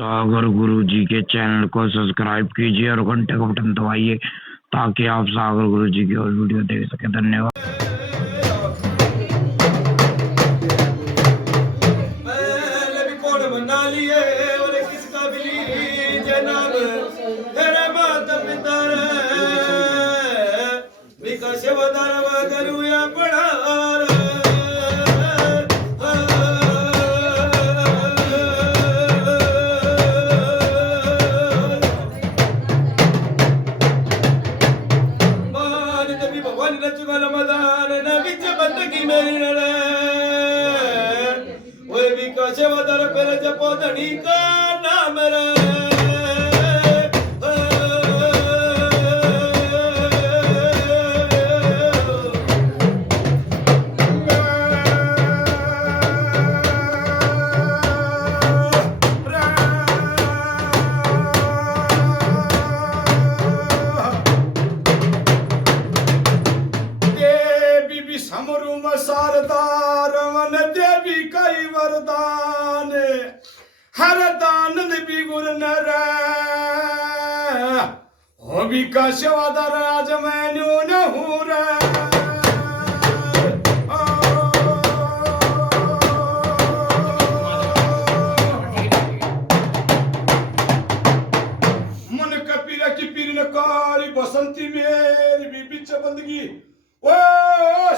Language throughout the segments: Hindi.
सागर गुरुजी के चैनल को सब्सक्राइब कीजिए और घंटे का बटन दबाइए ताकि आप सागर गुरुजी की और वीडियो देख सके। धन्यवाद। सेवादार आज मैनू न हूँ रे मन कपीरा की पीर न काली बसंती मेरी बीबी च बंदगी ओ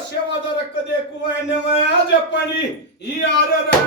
सेवादार कदे कुएं न मैं आज पानी यार रे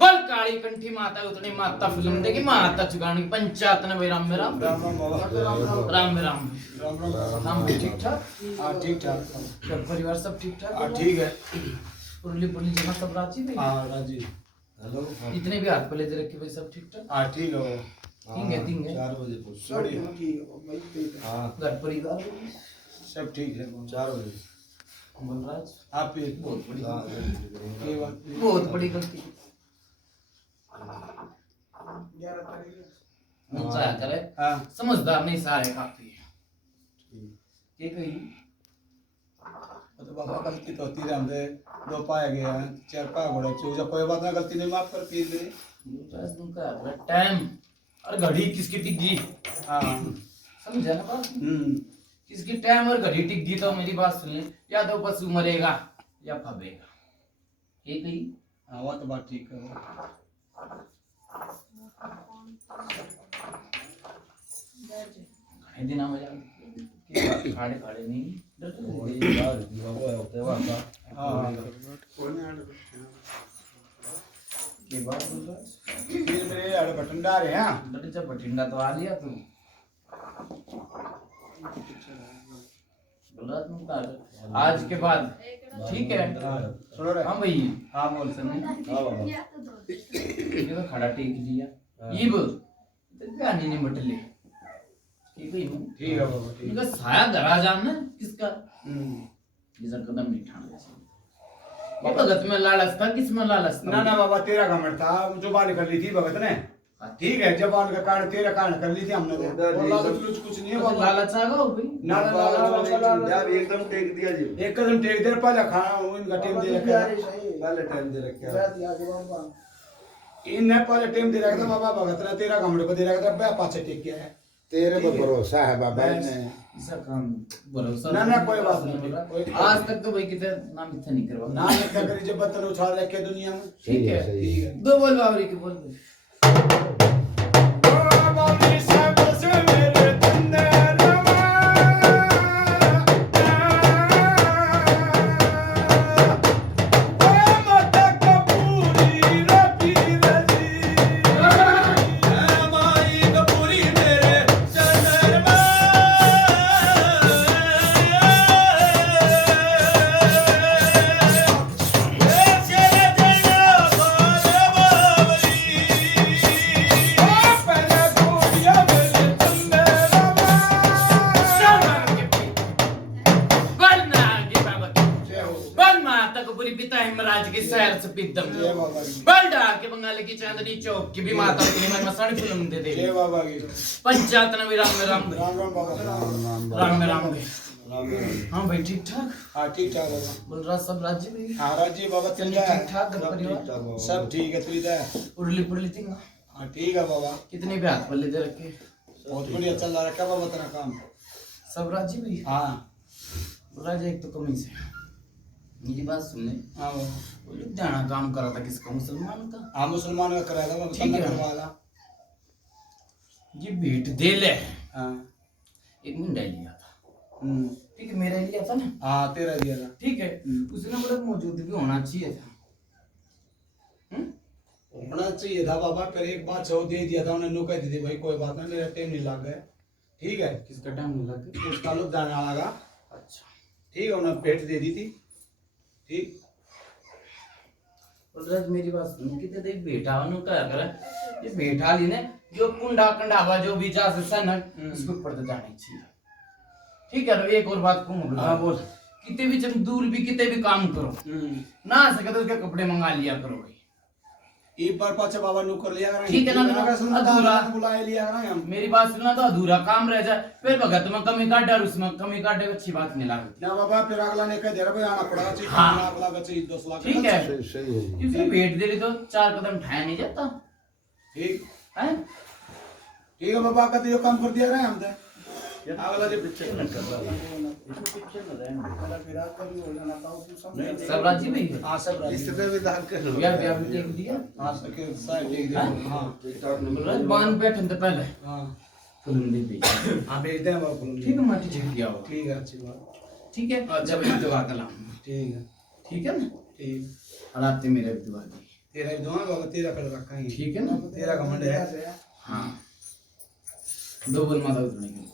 बल काली कंठी माता उतनी माता फिल्म देखी माता चुगानी पंचायत ने राम राम राम राम राम हम ठीक ठाक। हाँ ठीक ठाक। सब परिवार सब ठीक ठाक। हाँ ठीक है। पुरली पुरली जमा सब राजी में। हाँ राजी। हेलो। इतने भी हाथ पले दे रखे भाई सब ठीक ठाक। हाँ ठीक है। ठीक है 4 बजे पूछ। हाँ घर परिवार सब ठीक है 4 बजे। बलराज आप एक बहुत बहुत बड़ी गलती अच्छा करे। हाँ समझदार नहीं सारे काफी है। ये कही तो बाबा गलती तो होती रहते 2 पाए गए हैं 4 पाए बड़े चूजा कोई बात ना गलती नहीं माफ कर पी ले टाइम और घड़ी किसकी टिक गई। हाँ समझा ना बात। किसकी टाइम और घड़ी टिक गई तो मेरी बात सुन ले, या तो पशु मरेगा या फबेगा। ठीक है। हाँ वो तो बात ठीक है। इतनी ना मजा खाड़े खाड़े नहीं ये बात फिर मेरे आड़े बटन डाल रहे हैं लड़ी जब बठिंडा तो आ लिया तू बोला तुम आज के बाद ठीक है सुनो रे हाँ भाई हाँ बोल सुन ये तो खड़ा टेक लिया ईब गानी ने मटले ठीक है ठीक है बाबा ठीक इनका साया दरा जानना किसका ये सब कदम नहीं ठाना ये भगत में लालच था किस में लालच था ना ना बाबा तेरा कमेंट था जो बाली कर ली थी भगत ने ठीक है जबान का कांड तेरा कांड कर ली थी हमने तो लालच कुछ नहीं है बाबा लालच आ गया भाई ना ना लालच एकदम टेक दिया जी एक कदम टेक दे पहले खाना इनका टाइम दे रखा पहले टाइम दे रखा इनने पहले टाइम दे रखा था बाबा भगत ने तेरा कमेंट को दे रखा था बे पाछे टेक किया है तेरे पर भरोसा है बाबा ने ऐसा काम भरोसा ना ना कोई बात नहीं आज तक तो भाई कितने नाम इतना नहीं करवा ना क्या करी जब बतन उछाल रखे दुनिया में ठीक है सही है दो बोल बावरी के बोल बंगाली की चांदनी चौक की भी माता की मैं मसानी फिल्म दे दे जय बाबा की पंचायत में राम राम राम राम बाबा राम हाँ भाई ठीक ठाक हाँ ठीक ठाक बाबा बोल रहा सब राज्य में हाँ राजी बाबा चल चलिए रहा ठीक ठाक घर परिवार सब ठीक है तुझे उड़ली पुड़ली थिंगा हाँ ठीक है बाबा कितने भी हाथ पल्ले दे रखे बहुत बढ़िया चल रहा है क्या बाबा तेरा काम सब राज्य में हाँ राजा एक तो कमी से मेरी बात सुनने हाँ बाबा वो लुधियाना काम करा था किसका मुसलमान का हाँ मुसलमान का कराया था बाबा ठीक है। करवा ला ये भेंट दे ले हाँ एक मिनट लिया था हम्म ठीक है मेरा लिया था ना हाँ तेरा दिया था ठीक है उसने बोला मौजूद भी होना चाहिए था होना चाहिए था बाबा फिर एक बात सौ दे दिया था उन्हें नुका दी थी भाई कोई बात नहीं मेरा टाइम नहीं लग गया ठीक है किसका टाइम नहीं लगा उसका लुधियाना लगा अच्छा ठीक है उन्हें भेंट दे दी थी ठीक रज मेरी बात सुन कितने देख बेटा उन्होंने क्या करा ये बेटा ली ने जो कुंडा कंडावा जो भी जा से सन उसको ऊपर तो जानी चाहिए ठीक है एक और बात कहूँ हाँ बोल कितने भी जब दूर भी कितने भी काम करो ना सके तो उसके कपड़े मंगा लिया करो भाई एक बार पाचे बाबा नु कर लिया करें ठीक है ना अधूरा बुलाए लिया करें हम मेरी बात सुनना तो अधूरा काम रह जाए फिर भगत में कमी काट और उसमें कमी काटे अच्छी बात नहीं लगती ना बाबा फिर अगला ने कह दे रहा भाई आना पड़ेगा चाहिए हाँ। अगला का चाहिए 10 लाख ठीक है सही है जी इसमें भेंट दे रही तो 4 कदम उठाया नहीं जाता ठीक है ठीक है बाबा का तो ये काम कर दिया रहे हम तो अगला जो पीछे सब राज्य में ही है। हाँ सब राजी इसमें भी दान कर लो ब्याह ब्याह भी टेक दिया हाँ सबके साइड देख दिया हाँ बांध बैठन तो पहले हाँ फिल्म दे दी हाँ भेज दें बाबा फुल ठीक है माटी झेक गया हो ठीक है अच्छी बात ठीक है जब एक दुआ कलाम ठीक है ठीक है ना ठीक हालात मेरे भी दुआ दी तेरा भी दुआ बाबा तेरा कर रखा है ठीक है ना तेरा घमंड है हाँ दो बोल माता उतरेंगे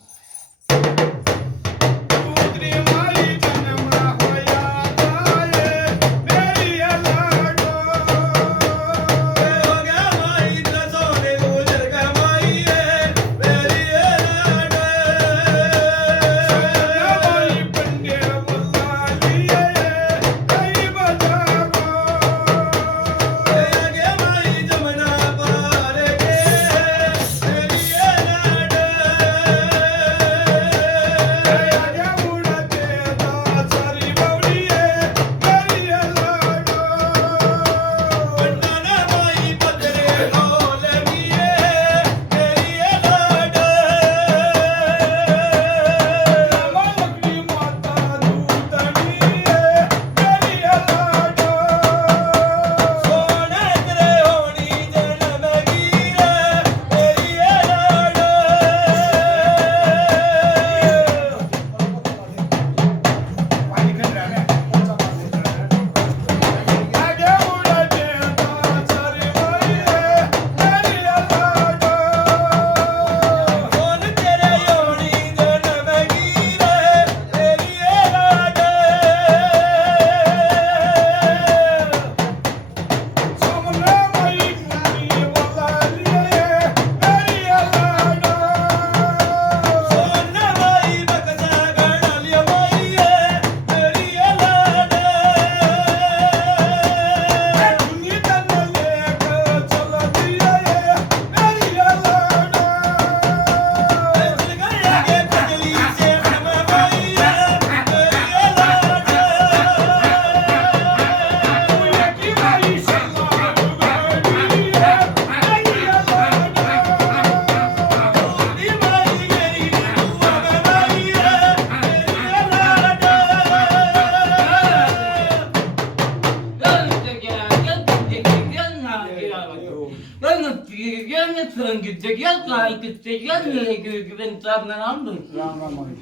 संगीत काल कितने नाम राम राम माई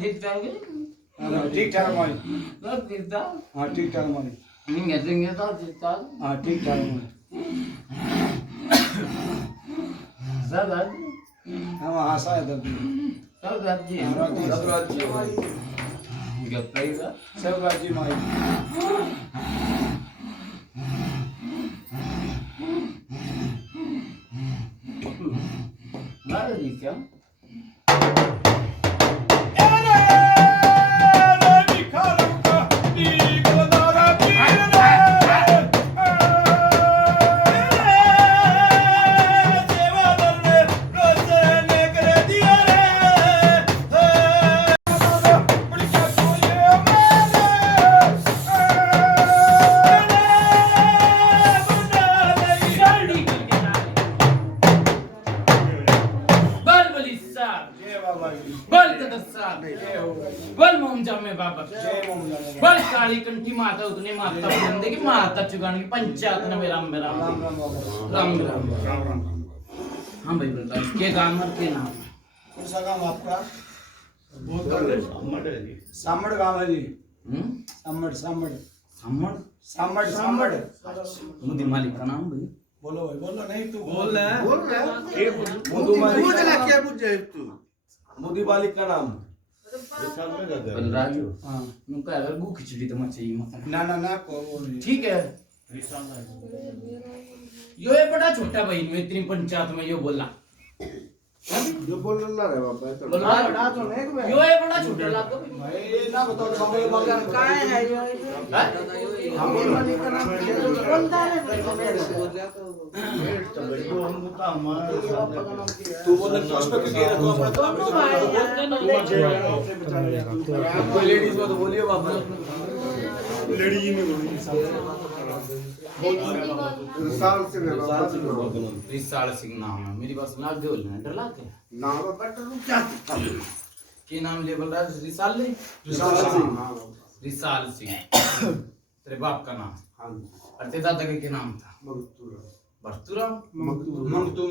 ठीक ठाक ठीक ठाक माई ठीक ठाक हाँ ठीक ठाक माई ठीक ठाक हाँ ठीक ठाक माई सब हम आशा है तब सब राज्य सब राज्य सब राज्य माई क्या बल काली कंठी माता उतने माता बंदे की माता चुगाने की पंचायत न मेरा मेरा राम राम हाँ भाई बता के गांव और के नाम कौन सा गांव आपका सामड़ गांव है जी सामड़ सामड़ सामड़ सामड़ सामड़ मुदी मालिक का नाम भाई बोलो भाई बोलो नहीं तू बोल रहा है मोदी मालिक पूछ रहा क्या पूछ रहे तू मोदी मालिक का नाम राजू हाँ नुका अगर गु खिचड़ी तो मत चाहिए मत ना ना ना को ठीक है यो ये बड़ा छोटा भाई में इतनी पंचायत में यो बोला जो बोल रहा है बाबा तो बोला बड़ा तो नहीं यो ये बड़ा छोटा लागो भाई ना बताओ बाबा मगर काय है यो हम मालिक का नाम कौन था रे तू बोले प्रश्न के रखो अपना कोई लेडीज हो तो बोलिए बाबा लेडी ही में साल से रिसाल सिंह नाम है मेरी बात सुना दो ना डर लागे नाम बट तू क्या के नाम ले बोल रहा है रिसाल ले रिसाल सिंह तेरे बाप का नाम हां और तेरे दादा का क्या नाम था भरतूराम मंगतू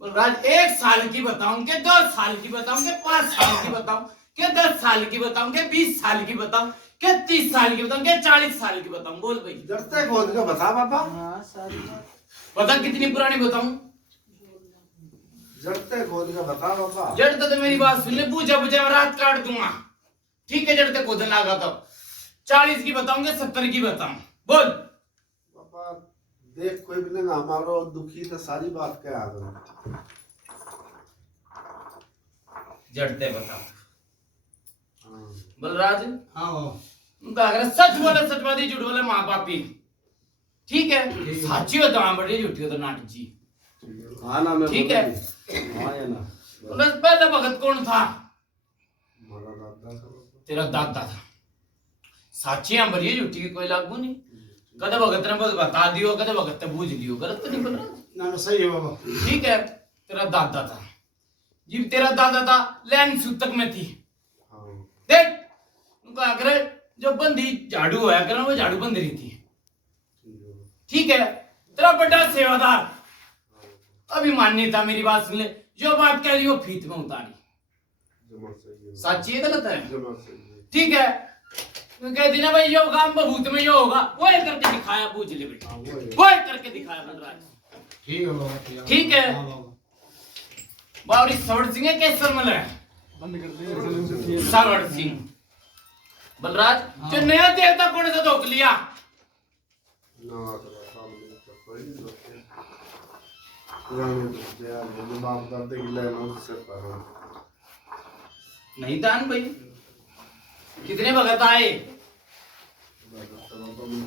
राज 1 साल की बताऊं के 2 साल की बताऊं के 5 साल की बताऊं के 10 साल की बताऊं के 20 साल की बताऊं के 30 साल की बताऊं के 40 साल की बताऊं बोल भाई जड़ते खोद का बता बाबा बता कितनी पुरानी बताऊं जड़ते खोद का बता बाबा जड़ते तो मेरी बात सुन ले पूछा पूछा मैं रात काट दूंगा ठीक है जड़ते खोदन लगा तो 40 की बताऊंगे 70 की बताऊं बोल बाबा देख कोई भी नहीं हमारो दुखी तो सारी बात क्या आ गई जड़ते बता बलराज हां उनका अगर सच बोले सचवादी झूठ बोले माँ बापी ठीक है साची हो तो बड़ी झूठी हो तो नाटक जी हाँ ना मैं ठीक है हाँ या ना बस पहले भगत कौन था हमारा दादा था तेरा दादा था साची हम बड़ी झूठी की कोई लागू नहीं कदे भगत ने बस बता दियो कदे भगत ने बूझ लियो गलत तो नहीं बोल रहा ना ना सही है बाबा ठीक है तेरा दादा था जी तेरा दादा था लैन सूतक में थी हाँ देख उनका अगर जो बंदी झाड़ू होया करना वो झाड़ू बंद रही थी ठीक है तेरा बड़ा सेवादार अभिमानी था मेरी बात सुन ले जो बात कह रही वो फीत में उतारी जमा सही है सच्ची है गलत है जमा सही है ठीक है तो कहती ना भाई यो काम बभूत में यो होगा वो ये करके दिखाया बूझ ले बेटा वो ये करके दिखाया बलराज ठीक है बाबा ठीक है हां बाबा बावरी सवड़ सिंह है कैसर मल है बंद कर दे सवड़ सिंह बलराज जो नया देवता कौन सा धोख लिया ना सामने तो कोई नहीं दोस्त पुराने दोस्त यार जो बाप दादा की लाइन उससे पर नहीं दान भाई कितने भगत आए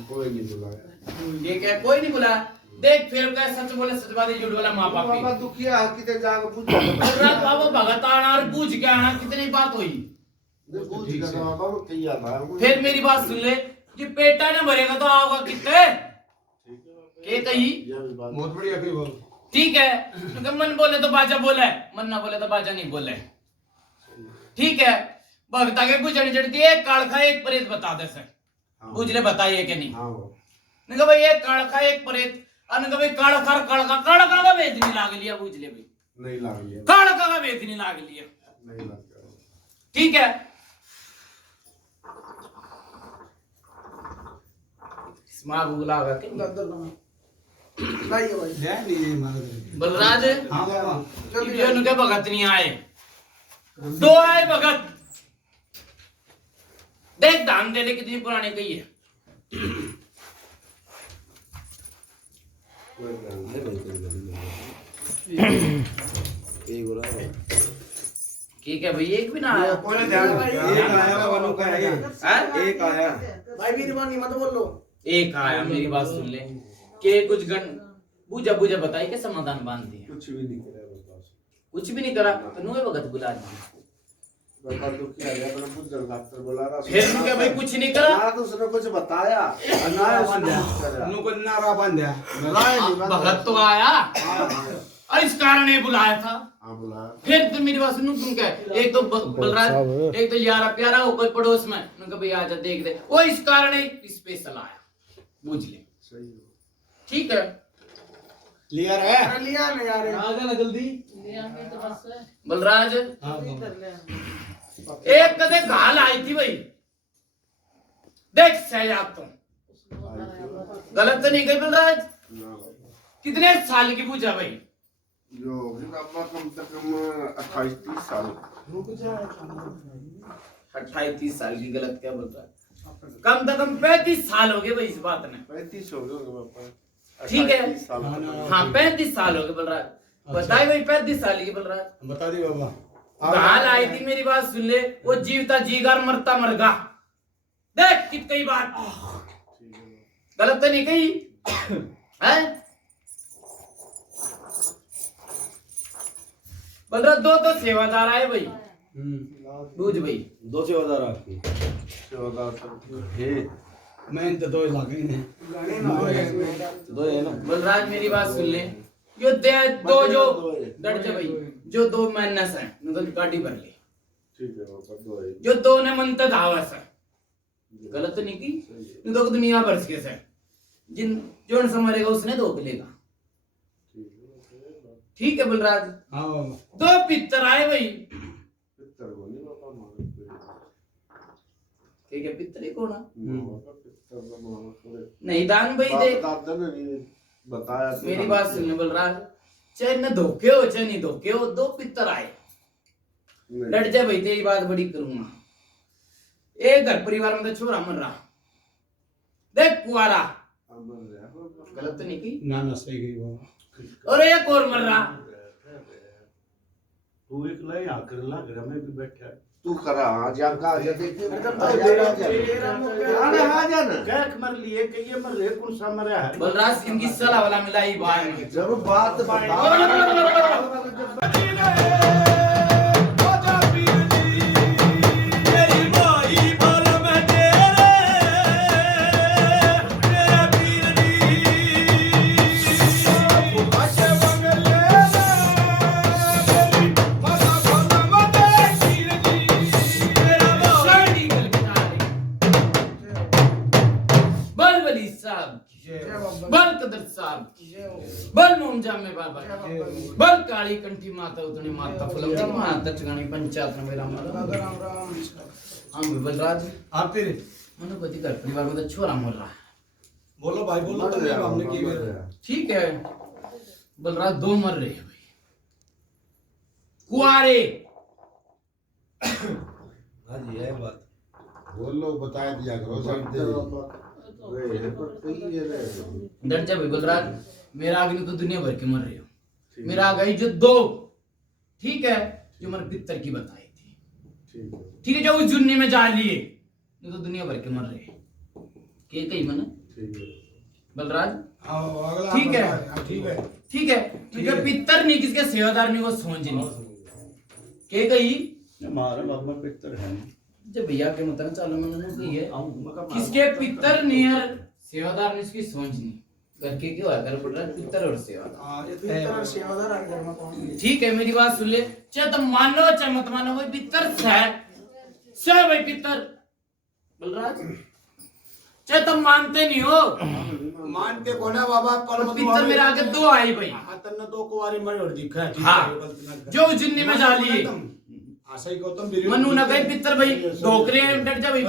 कोई नहीं बुलाया ये क्या कोई नहीं बुला देख फिर क्या सच बोले सचवादी झूठ बोला माँ बाप बाबा दुखिया किते जाके पूछ रात बाबा भगत आना और पूछ के आना कितनी बात हुई पूछ के बाबा वो किया था फिर मेरी बात सुन ले कि पेटा ना भरेगा तो आओगा कितने के कही बहुत बढ़िया कही बाबा ठीक है क्योंकि मन बोले तो बाजा बोले मन ना बोले तो बाजा नहीं बोले ठीक है भगता के पूछनी चढ़ती एक कालखा एक प्रेत बता दे सर पूछ ले बताइए कि नहीं हाँ ने कहा भाई एक काड़का एक प्रेत अन कहा भाई काड़का का भेद नहीं लाग लिया बुझ ले भाई नहीं लाग लिया काड़का का भेद नहीं लाग लिया नहीं लाग गया ठीक है स्माग उगलागा के बलराज हाँ बाबा ये उनके भगत नहीं आए दो आए भगत देख दान दे ले कितनी पुरानी कही है ठीक है भाई एक भी ना आया एक आया वालों का है एक आया भाई वीरवानी मत बोलो एक आया मेरी बात सुन ले के कुछ गण बुझा बुझा बताई के समाधान बांध दिया कुछ भी नहीं करा बस कुछ भी नहीं करा तो नुए भगत बुला दिया बाबा तो क्या है अपना खुद डॉक्टर बुला रहा फिर नु क्या भाई कुछ नहीं करा ना तो उसने कुछ बताया ना उसने कुछ करा उनको नारा बांधा बताया नहीं भगत तो आया और इस कारण ये बुलाया था हां बुलाया फिर तो मेरी बात सुनो तुम क्या एक तो बलराज एक तो यारा प्यारा हो कोई पड़ोस में उनका भाई आजा देख दे वो इस कारण ही स्पेशल आया बुझ ले सही ठीक है क्लियर है लिया ना यार आ जाना जल्दी बलराज हाँ बाबा एक कदे घाल आई थी भाई देख सहजाद तुम गलत तो नहीं गई बलराज ना कितने साल की पूछा भाई जो भी बाबा कम से कम 28-30 साल 28-30 साल की गलत क्या बोल रहा है कम से कम 35 साल हो गए भाई इस बात ने 35 हो गए बाबा ठीक है 28 साल हाँ 35 साल हो गए बलराज बताए भाई 35 साल की बलराज बता दी बाबा कहाल आई थी मेरी बात सुन ले वो जीवता जीगर मरता मरगा देख कितनी बात गलत तो नहीं कही है बलराज दो तो सेवादार आए भाई बूझ भाई 2 सेवादार आपकी 14 तक है मैं तो 2 लाख ही ने दो है ना बलराज मेरी बात सुन ले यो दो जो डर जा भाई जो 2 माइनस है मतलब गाड़ी भर ले ठीक है बाबा दो है जो 2 ने मन तक आवास है गलत तो नहीं की नहीं तो दुनिया भर के से जिन जोन समरेगा उसने 2 मिलेगा ठीक है बलराज हाँ बाबा 2 पितर आए भाई पितर को नहीं बाबा मारे ठीक है पितर ही कौन है बाबा पितर का मामा करे नहीं दान भाई दे दादा ने नहीं बताया तो मेरी बात सुन ले बलराज चाहे न धोखे हो चाहे नहीं धोखे हो 2 पितर आए नहीं। लड़ जाए भाई तेरी बात बड़ी करूंगा एक घर परिवार में तो छोरा मर रहा देख कुआरा अमर है बाबा गलत तो नहीं की ना ना सही गई बाबा और एक और मर रहा तू एक लाई आकर ला घर में भी बैठा है तू करा आज या का जा देख अरे आ जा ना क्या मर लिए कि ये मर रहे कौन सा मरा है बलराज इनकी सलाह वाला मिलाई बाहर में जब बात बता बल वली साहब बल कदर साहब बल मोमजामे बाबा बल काली कंठी माता उतनी माता फुलम माता चगानी पंचायत में मेरा हम बलराज आप फिर मनोपति घर परिवार में तो छोरा मर रहा है बोलो भाई बोलो तो नहीं हमने की ठीक है बलराज 2 मर रहे हैं भाई कुआरे हाँ जी है बात बोलो बता दिया करो सब दे वे है पर कई ये रहे डर जा भाई बलराज मेरा आगे तो दुनिया भर के मर रहे हो मेरा आ गई जो 2 ठीक है जो मैंने पितर की बताई थी ठीक है ठीक है जो उस जुन्नी में जा लिए नहीं तो दुनिया भर के मर रहे के कही मन ठीक है बलराज अगला ठीक है। ठीक है ठीक है ठीक है पितर नहीं किसके सेवादार नहीं वो सोच नहीं के कही हमारा बाबा पितर है जब भैया के मतलब चालू मैंने कही है किसके किसके पितर नियर सेवादार ने इसकी सोच नहीं करके क्यों है कर पड़ रहा है पितर और सेवादार हाँ ये तो ये है तरह सेवादार आ घर में कौन ठीक है मेरी बात सुन ले चाहे तुम मानो चाहे मत मानो भाई पितर से भाई पितर बलराज चाहे तुम मानते नहीं हो मानते को ना बाबा पर पितर मेरे आगे दो आई भाई हातन दो कुवारी मरे और दिखा है, ठीक हाँ। है, गलत ना कर। जो जिन्नी में जा लिए आशा ही गौतम बिरी मनु न कहीं पितर भाई धोकरे डट जा भाई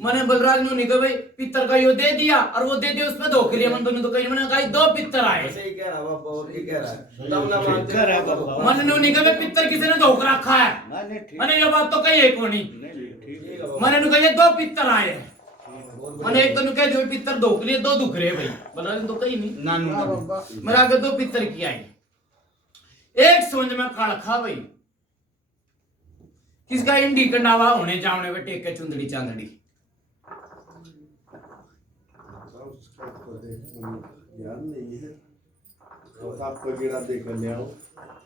मने बलराज नु निकल भाई पितर का यो दे दिया और वो दे दिया उसमें धोकरे मन दोनों तो कहीं मैंने कहा दो पितर आए सही कह रहा बाबा और क्या कह रहा है तब ना मानते कह रहा है बाबा। मन नु निकल भाई पितर किसी ने धोख रखा है नहीं ठीक मैंने ये बात तो कही एक होनी ठीक मैंने नु कही दो पितर आए मैंने एक तो नु कह दिया पितर धोख लिए दो दुख रहे भाई बलराज तो कही नहीं नानू मेरे आगे दो पितर की आई एक समझ में कालखा भाई किसका इंडी कंडावा होने जावने पे टेक के चुंदड़ी चांदड़ी उसका तो देख याद नहीं है और आपको गिरा देख ले आओ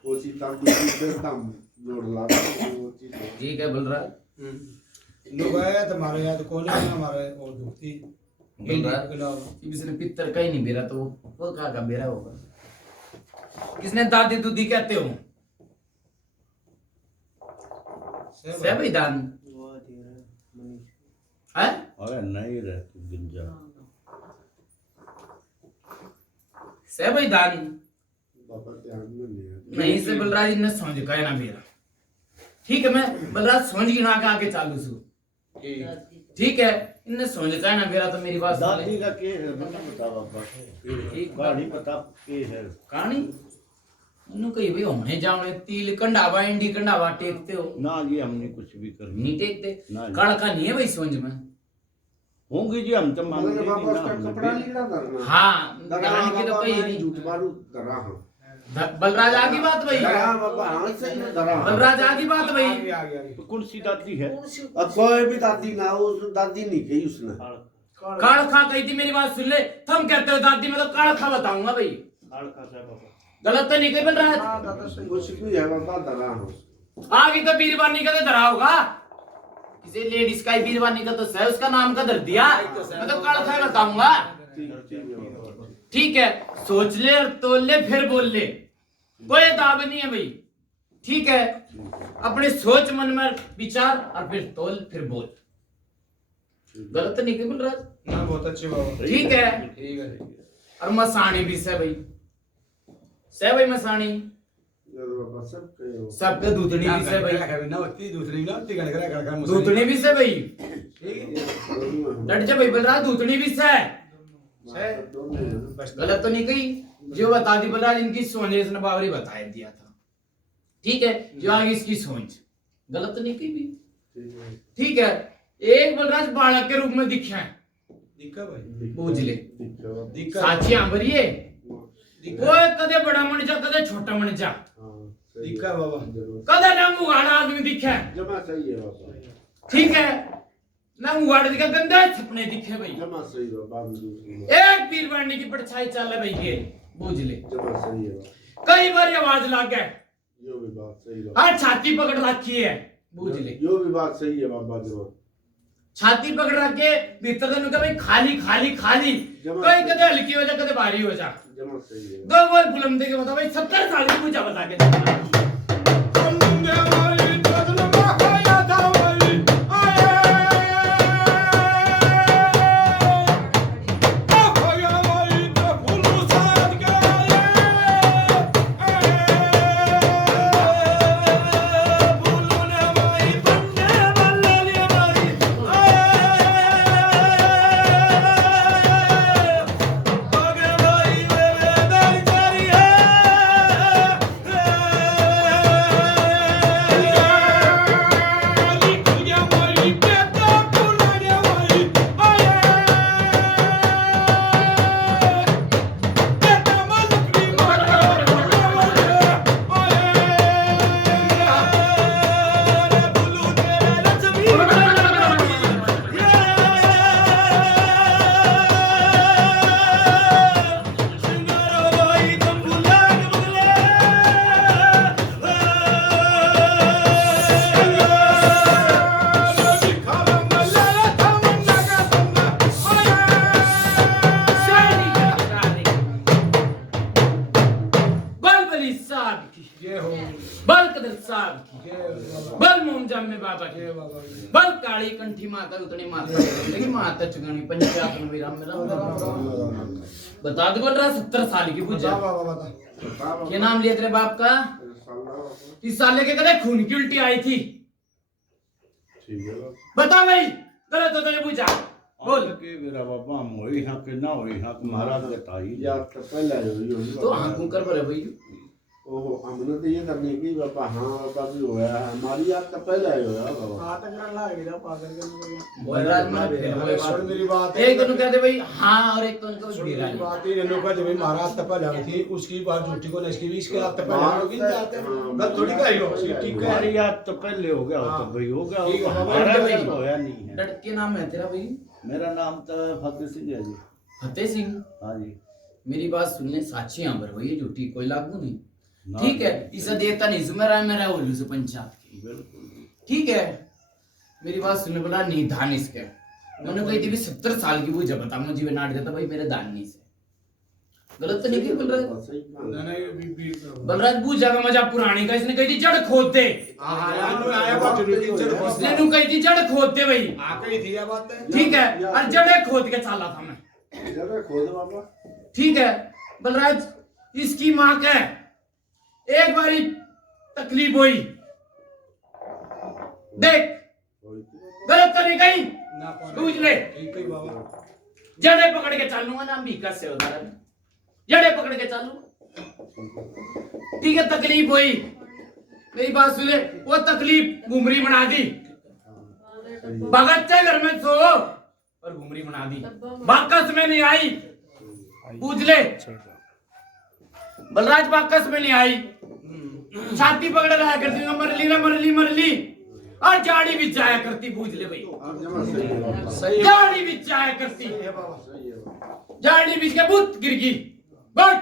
वो चीज तब दूसरे दाम जोड़ ला वो चीज ठीक है बलराज लोग आए तुम्हारे याद कौन है हमारे और दुखती बलराज किसी ने पितर कहीं नहीं बेरा तो वो कहा का बेरा होगा किसने दादी दूधी कहते हो से भाई दान है अरे नहीं रह तू गिंजा से भाई दान बाबा ध्यान में नहीं है नहीं से बलराज ने समझ का है ना मेरा ठीक है मैं बलराज समझ की ना के आगे चालू सु ठीक है इनने समझ का है ना मेरा तो मेरी बात सुन ले। दादी का के है मैंने बता बाबा एक कहानी बता के है कहानी इन्हों कही भाई होने जाओने तिल कंडावा इंडी कंडावा टेकते हो ना जी हमने कुछ भी कर नहीं टेकते ना जी। कड़का नहीं है भाई समझ में होंगे जी हम तो मानते मतलब नहीं बाबा ना उसका हमने कपड़ा भी- लीड़ा धरना हाँ दान की तो कही नहीं झूठ मारू धरा हां बलराज आगे बात भाई धरा बाबा हां से ही धरा बलराज आगे बात भाई आ गया तो कौन सी दादी है अब कोई भी दादी ना हो उस दादी नहीं कही उसने काल खा कही थी मेरी बात सुन ले तुम कहते हो दादी मैं तो काल खा बताऊंगा भाई आड़ का है बाबा गलत तो नहीं कही बलराज कुछ भी है बाबा धरा हां आगे तो बीरबानी का तो धरा होगा किसी लेडीज का ही बीरबानी का तो सह उसका नाम का धर दिया मैं तो काल खा बताऊंगा ठीक है सोच ले और तोल ले फिर बोल ले कोई दाब नहीं है भाई ठीक है अपने सोच मन में विचार और फिर तोल फिर बोल गलत तो नहीं कही बलराज ना बहुत अच्छे बाबा ठीक है ठीक है और मसाणी भी से भाई मसाणी बाबा सब कहे हो सबके दूधनी भी से भाई ना होती दूसरी ना होती गणगरा गणगरा दूधनी भी से भाई ठीक है डट जा भाई बलराज दूधनी भी से गलत तो नहीं कही जो बता दी बलराज इनकी सोच इसने बावरी बता दिया था ठीक है जो आगे इसकी सोच गलत तो नहीं कही भी ठीक है एक बलराज बालक के रूप में दिखा है दिक्कत भाई बूझ ले दिक्कत साची आंबरिए कोई कदे बड़ा मन जा कदे छोटा मन जा दिक्कत बाबा कदे ना मुगाड़ा आदमी दिखा है जमा सही है बाबा ठीक है ना मुगाड़ा दिखा गंदा सपने दिखे भाई जमा सही है बाबा एक पीर बनने की परछाई चल भाई के बूझ ले जमा सही है कई बार आवाज लाग गए यो भी बात सही है हर छाती पकड़ रखी है बूझ ले यो भी बात सही है बाबा जमा छाती पकड़ रख के भीतर तो भाई खाली खाली खाली जमा कोई कदे हल्की हो जा कदे भारी हो जा जमा सही है दो बार बुलंदे के बता भाई 70 साल की पूजा बता के जा। संगे वाली बदन माया दावली आए माया वाली तो फूल साथ गए फूलों वाली बन्ने वाली वाली आगे भाई मेरे दल चरी है बल बली साहब की बल कदर साहब की बल मोमजम में बाबा के बल काली कंठी माता उतनी माता लेकिन माता चुगनी पंचायत में राम बता दो बोल रहा 70 साल की पूजा क्या नाम लिया तेरे बाप का? 30 साल के कदे खून की उल्टी आई थी। बता भाई गलत होता है पूजा बोल के मेरा बाबा मोई हक ना होई हक महाराज बताई या तो पहले तो आंखों कर बरे भाई ओहो हमने तो ये करने की बाबा हाँ बाबा भी होया है हमारी याद तो पहले ही होया बाबा बोलराज में सुन मेरी बात एक तो कहते भाई हाँ और एक तो उनको गिरा मेरी बात ये लोग कहते भाई महाराज तपा लगी थी उसकी बात झूठी को नहीं इसकी भी इसके रात तपा लगी जाते हैं गलत थोड़ी कही हो ठीक है हमारी याद तो पहले हो गया हो तो भाई हो गया ठीक है, हमारा भाई। तो होया नहीं है। डट के नाम है तेरा भाई? मेरा नाम तो फतेह सिंह है जी। फतेह सिंह। हाँ जी मेरी बात सुनने साची यहाँ पर भाई ये झूठी कोई लागू नहीं ना। ठीक है इसे देता नहीं जुमेरा मेरा उल्लू से पंचायत की बिल्कुल ठीक है मेरी बात सुनने बोला निधान इसके मैंने कही थी भी 70 साल की पूजा बता मुझे जीवन नाट देता भाई मेरे दान नहीं से गलत तो नहीं की बलराज बलराज पूजा का मजा पुरानी का इसने कही थी जड़ खोद दे इसने नू कही थी जड़ खोद दे भाई ठीक है और जड़े खोद के चाला था मैं खोद बाबा ठीक है बलराज इसकी माँ के एक बारी तकलीफ हुई देख गलत तो नहीं कहीं पूछ ले जड़े पकड़ के चालूंगा ना बीका से होता है जड़े पकड़ के चालू ठीक है तकलीफ हुई मेरी बात सुने वो तकलीफ घुमरी बना दी भगत से घर में सो और घुमरी बना दी बाकस में नहीं आई पूछ ले बलराज बाकस में नहीं आई छाती पकड़ रहा करती मरली ना मरली मरली और जाड़ी भी जाया करती पूछ ले भाई जाड़ी भी जाया करती जाड़ी बीच के भूत गिर गई बट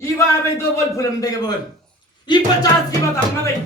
ये बात भाई दो बोल फिल्म दे के बोल ये 50 की बताऊंगा भाई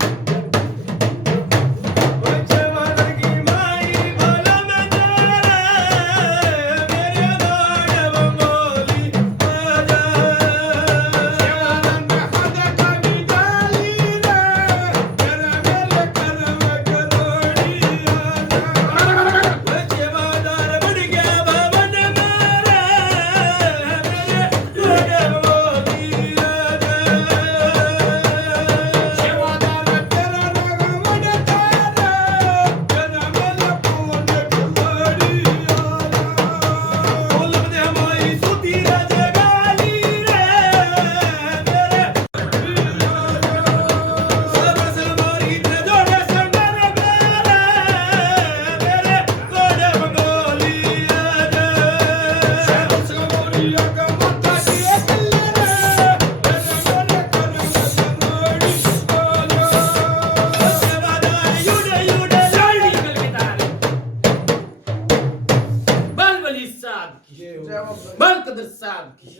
बल कदर साहब की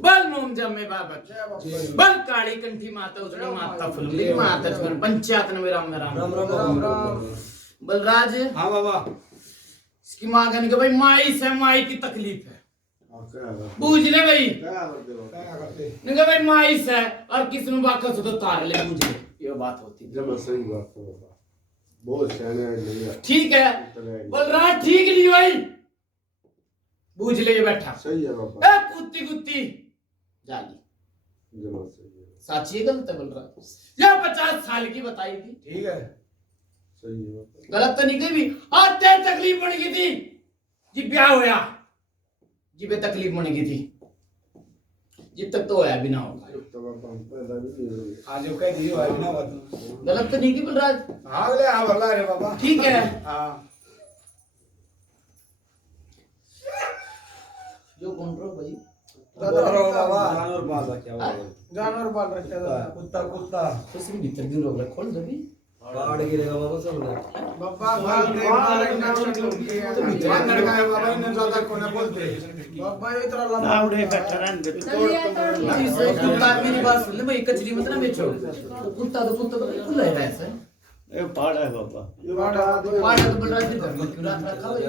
बल मोमजम में बाबा की बल काली कंठी माता उजड़ी माता फुलली माता चुगन पंचायत में राम बलराज हाँ बाबा इसकी मां कहने के भाई माई से माई की तकलीफ है पूछ ले भाई नहीं भाई माई से और किस में बाकस हो तो तार ले पूछ ले ये बात होती है जब सही बात है बाबा बहुत शाने नहीं है ठीक है बलराज ठीक नहीं भाई पूछ ले ये बैठा सही है बाबा ए कुत्ती कुत्ती जाली जब सही है साची है गलत है बलराज ये 50 साल की बताई थी ठीक है सही है बाबा गलत तो नहीं कही भी आज तेरे तकलीफ बन गई थी जी ब्याह होया जी बे तकलीफ बन गई थी जब तक तो होया भी ना होगा तो बाबा हम पैदा भी नहीं हुए आज जो कह दियो आज ना बात गलत तो नहीं की बलराज हाँ बोले हाँ भला रे बाबा ठीक है हाँ जो कौन रो भाई बाबा जानवर पाल रखे जानवर पाल रखे कुत्ता कुत्ता तो सिर्फ भीतर दिन रोक खोल दो भी पहाड़ गिरेगा बाबा सब बाबा बाल दे बाल इतना छोटे तो ध्यान लड़का है बाबा इन्हें ज्यादा कोने बोलते बाबा इतना लंबा नावड़े बैठा रहने दे कुत्ता मेरी बात सुन ले भाई कचरी मत ना बेचो तो कुत्ता खुला है ऐसा ये पहाड़ है बाबा ये बाटा पाड़ा तो बलराज के घर में क्यों रात रखा भाई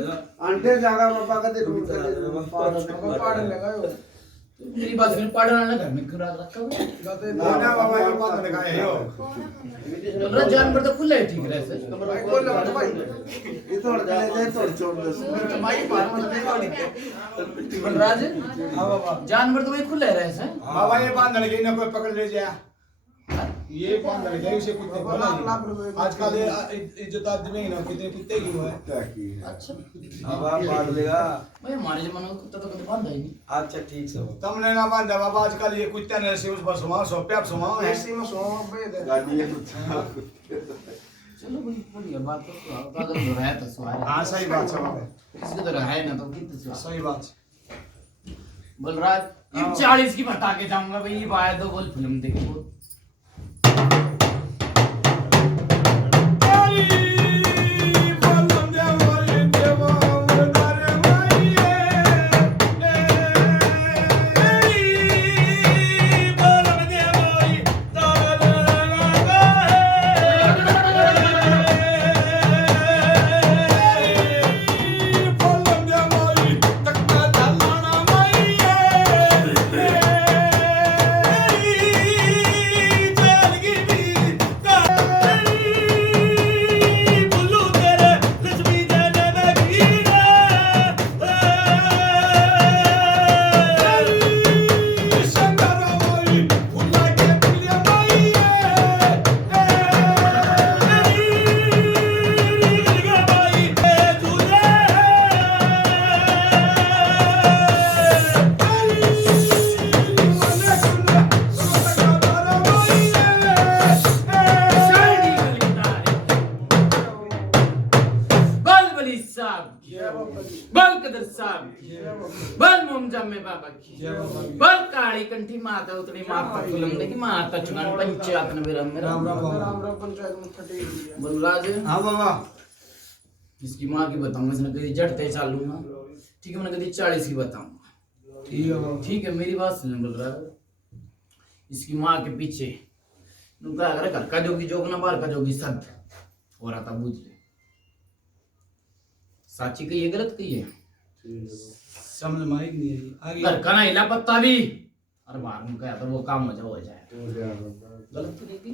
अंडे जागा बाबा का दे पाड़ लगाओ मेरी बात सुन, पढ़ने वाला घर में क्यों रात रखा हुआ है? ना बाबा ये बात लगाए हो बोल रहा जानवर तो खुला है ठीक रहे से। ये तो अड़ जाए तो छोड़ दे माई मार मत बलराज हाँ बाबा जानवर तो वही खुले रहे से। बाबा ये बांधने के ना कोई पकड़ ले जाए ये बांधने के उसे कुत्ते बोला आजकल इज्जत आदमी ना कितने कुत्ते की हुआ है क्या की अच्छा अब आप बांध लेगा। भाई हमारे जमाने में कुत्ता तो कभी बांधा ही नहीं। अच्छा ठीक से तुमने ना बांधा बाबा आजकल ये कुत्ते ने से उस पर सुमा सो पे आप सुमा है ऐसे में सो बे गाड़ी है कुछ चलो भाई बढ़िया बात तो अगर जो रहा तो सवाल हाँ सही बात है बाबा किसी को तो रहा है ना तो कितने सवाल। सही बात बलराज ये 40 की बता के जाऊंगा भाई ये बाय दो बोल फिल्म देखो। बल कदर साहब बल मुमजम में बाबा की बल काली कंठी माता उतनी माता फिल्म ने की माता चुनान पंचायत ने मेरा राम राम राम पंचायत में फटे बलराज हाँ बाबा इसकी माँ की बताऊंगा इसने कभी जड़ते चालूंगा ठीक है मैंने कभी 40 की बताऊंगा ठीक है बाबा ठीक है मेरी बात सुन बलराज इसकी माँ के पीछे उनका अगर घर का जोगी जोगना बाहर का जोगी सद हो रहा था बुझ ले साची कही है गलत कही है समझ में आई नहीं आगे घर का ना हिला पत्ता भी और बाहर में गया तो वो काम हो जाए गलत तो नहीं की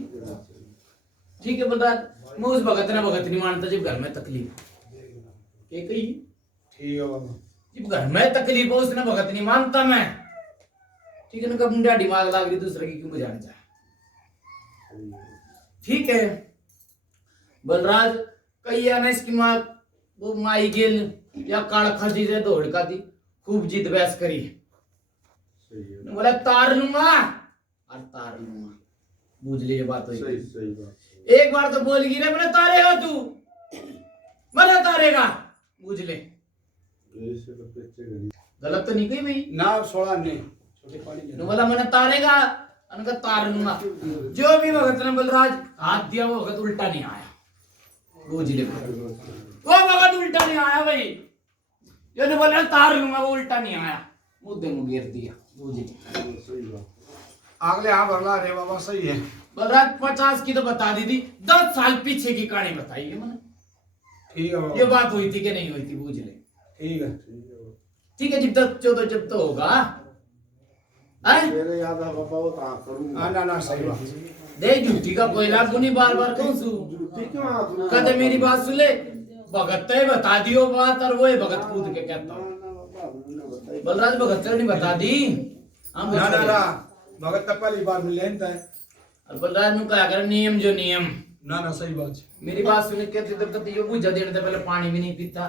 ठीक है बलराज मैं उस भगत नहीं मानता जब घर में तकलीफ ये कही ठीक है बाबा जब घर में तकलीफ हो उसने भगत नहीं मानता मैं ठीक है ना कब मुंडा दिमाग लाग रही दूसरे की क्यों बुझाना चाहे ठीक है बलराज कही है ना इसकी माँ वो माई गेल या काल खजी से दौड़ का थी खूब जिद बहस करी बोला तार लूंगा और तार लूंगा बुझ ली ये बात हुई सही सही बात एक बार तो बोल गिरे मैंने तारेगा तू मैंने तारेगा बुझ ले ऐसे तो पीछे गली गलत तो नहीं कही भाई ना सोड़ा नहीं छोटे पानी ने बोला मैंने तारेगा उनका तार लूंगा जो भी भगत ने बलराज हाथ दिया वो भगत उल्टा नहीं आया बुझ ले वो भगत उल्टा नहीं आया भाई जो ने बोला तार लूंगा वो उल्टा नहीं आया मुद्दे में गिर दिया बुझ ले सही बात अगले हाँ भरला रे बाबा सही है बलराज 50 की तो बता दी थी 10 साल पीछे की कहानी बताई है मैंने ठीक है ये बाबा बात हुई थी कि नहीं हुई थी बुझ ले ठीक है ठीक है जब तो होगा हैं? मेरे याद आ पापा वो ता करूंगा हाँ ना सही बात दे झूठी का कोयला बुनी बार बार कहूं सु झूठी क्यों आप कदे मेरी बात सुन ले भगत तो बता दियो बात और वो भगत कूद के कहता हूं बलराज भगत ने नहीं बता दी हम ना भगत तक पहली बार मिले है और बलराज नु कहा कर नियम जो नियम ना सही बात मेरी बात सुन के तो कभी यो बुझा देने से पहले पानी भी नहीं पीता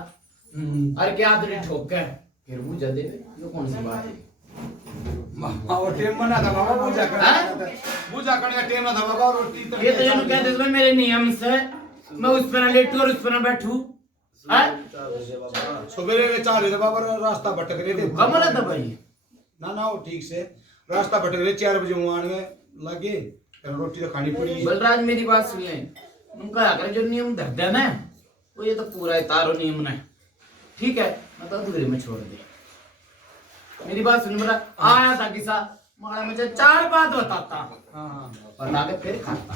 अरे क्या आदमी ठोक के फिर बुझा दे ये कौन सी बात है और टेम बना था बाबा पूजा करने पूजा करने का टेम ना था बाबा रोटी ये तो जन कहते हैं मेरे नियम से मैं उस पर लेटू और उस पर बैठू हैं सवेरे के 4 बजे बाबा रास्ता भटक रहे थे कमल है तो भाई ना वो ठीक से रास्ता भटक रहे 4 बजे वहां आने लगे रोटी तो खानी पड़ी बलराज मेरी बात सुन ले उनका अगर जो नियम धर दे ना वो ये तो पूरा तारो नियम ना ठीक है मैं तो अधूरे में छोड़ दे मेरी बात सुन बोला आया था किसा मारा मुझे 4 बात बताता हाँ बता के फिर खाता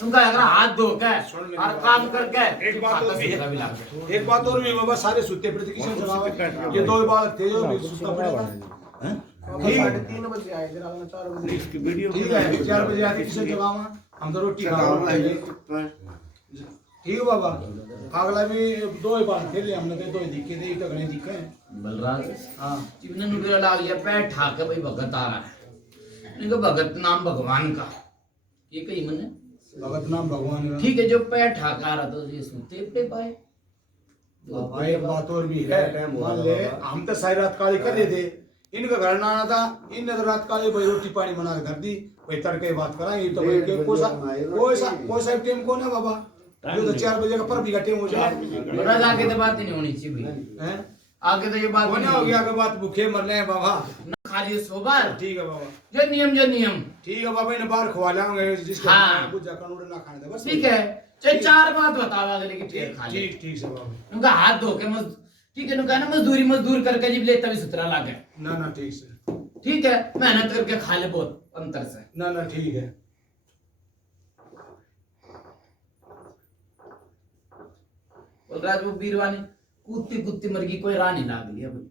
तुमका अगर हाथ धो के और काम करके एक बात और भी है भी लाग गया। एक बात और भी बाबा सारे सुते पड़े थे किसी ने जवाब ये 2 बात थे जो सुता पड़ा था 3:30 बजे आए जरा 4 बजे इसकी वीडियो ठीक है 4 बजे आके किसे जगावा हम तो रोटी खावा ठीक है बाबा अगला भी 2 ही बार खेले हमने तो 2 ही दिखे थे एक घने दिखे बलराज हाँ चिमने नुकरा लाग गया पैर ठाके भाई भगत आ रहा है इनको भगत नाम भगवान का ये कही मैंने भगत नाम भगवान का ठीक है जो पैर ठाका आ रहा तो ये सुनते पे पाए बाबा एक बात और भी है मान ले हम तो सारी रात काली कर रहे थे इनका घर ना आना था इनने तो रात काली भाई रोटी पानी बना के धर दी भाई तड़के बात कराएंगे तो भाई कोई सा टाइम कौन है बाबा जो तो 4 बजे का पर भी टाइम हो जाए बलराज आगे तो बात ही नहीं होनी चाहिए भाई हैं आगे तो ये बात होना हो गया के बात भूखे मरने हैं बाबा खाली सोबर ठीक है बाबा जो नियम ठीक है बाबा इन्हें बाहर खवा लाऊंगे जिसके हाँ। कुछ कानून ना खाने दे बस ठीक है चाहे 4 बात बतावा अगले की ठीक खा ले ठीक से बाबा उनका हाथ धो के ठीक है उनका ना मजदूर करके जिब ले तभी सुतरा लागे ना ठीक से ठीक है मेहनत करके खा ले बहुत अंतर से ना ठीक है बलराज वो बीरवा ने कूदती मर गई कोई राह नहीं लाग लिया भाई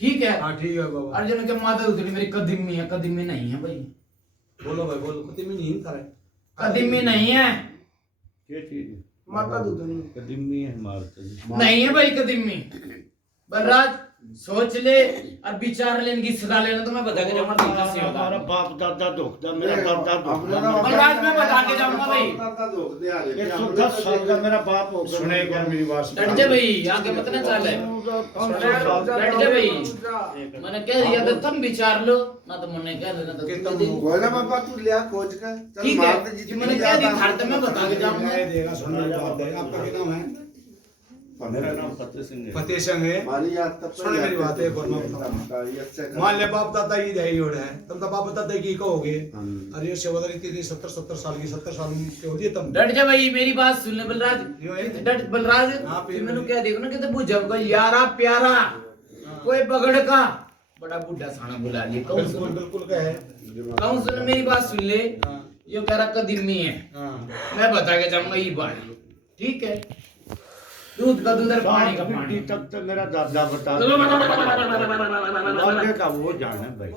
ठीक है हाँ ठीक है बाबा अर्जुन के माता उतरी मेरी कदीमी है कदीमी नहीं है भाई बोलो भाई बोलो कुत्ते में नहीं करे कदीमी नहीं है क्या चीज माता दूध नहीं कदीमी है मारते नहीं है भाई कदीमी बलराज सोच ले और विचार ले इनकी सलाह लेना तो मैं बता के जाऊंगा तीन से होगा हमारा बाप दादा दुखता मेरा बाप दादा बलराज मैं बता के जाऊंगा भाई 110 साल का मेरा बाप हो सुने एक बार मेरी बात डट जा भाई आगे मत ना चल डट जा भाई मैंने कह दिया तो तुम विचार लो ना तो मैंने कह देना तो तुम दे बोला बाबा तू लिया खोज कर चल ठीक मार दे है जितनी मैंने कह दी खर्च मैं बता के जाऊंगा मैं देगा सुन मेरी बात है आपका क्या नाम है मेरा नाम फतेह सिंह है फतेह सिंह है हमारी याद तब सुन मेरी बात है एक बार मैं बताऊं मान ले बाप दादा ही दही उड़ है तुम तो बाप दादा की कहोगे अरे ये सेवादारी थी 70 साल की 70 साल की होती है तुम डट जा भाई मेरी बात सुन ले बलराज यो है डट बलराज हाँ, फिर मैंने क्या देखो ना कहते बुझा को यारा प्यारा कोई बगड़ का बड़ा बूढ़ा साना बुला लिया कौन बिल्कुल सुन बिल्कुल का है कौन सुन मेरी बात सुन ले हाँ। ये कह रहा कदीमी है हाँ मैं बता के जाऊंगा ये बात ठीक है दूध का दूध और पानी का पानी तक तो मेरा दादा बता दादा का वो जाने भाई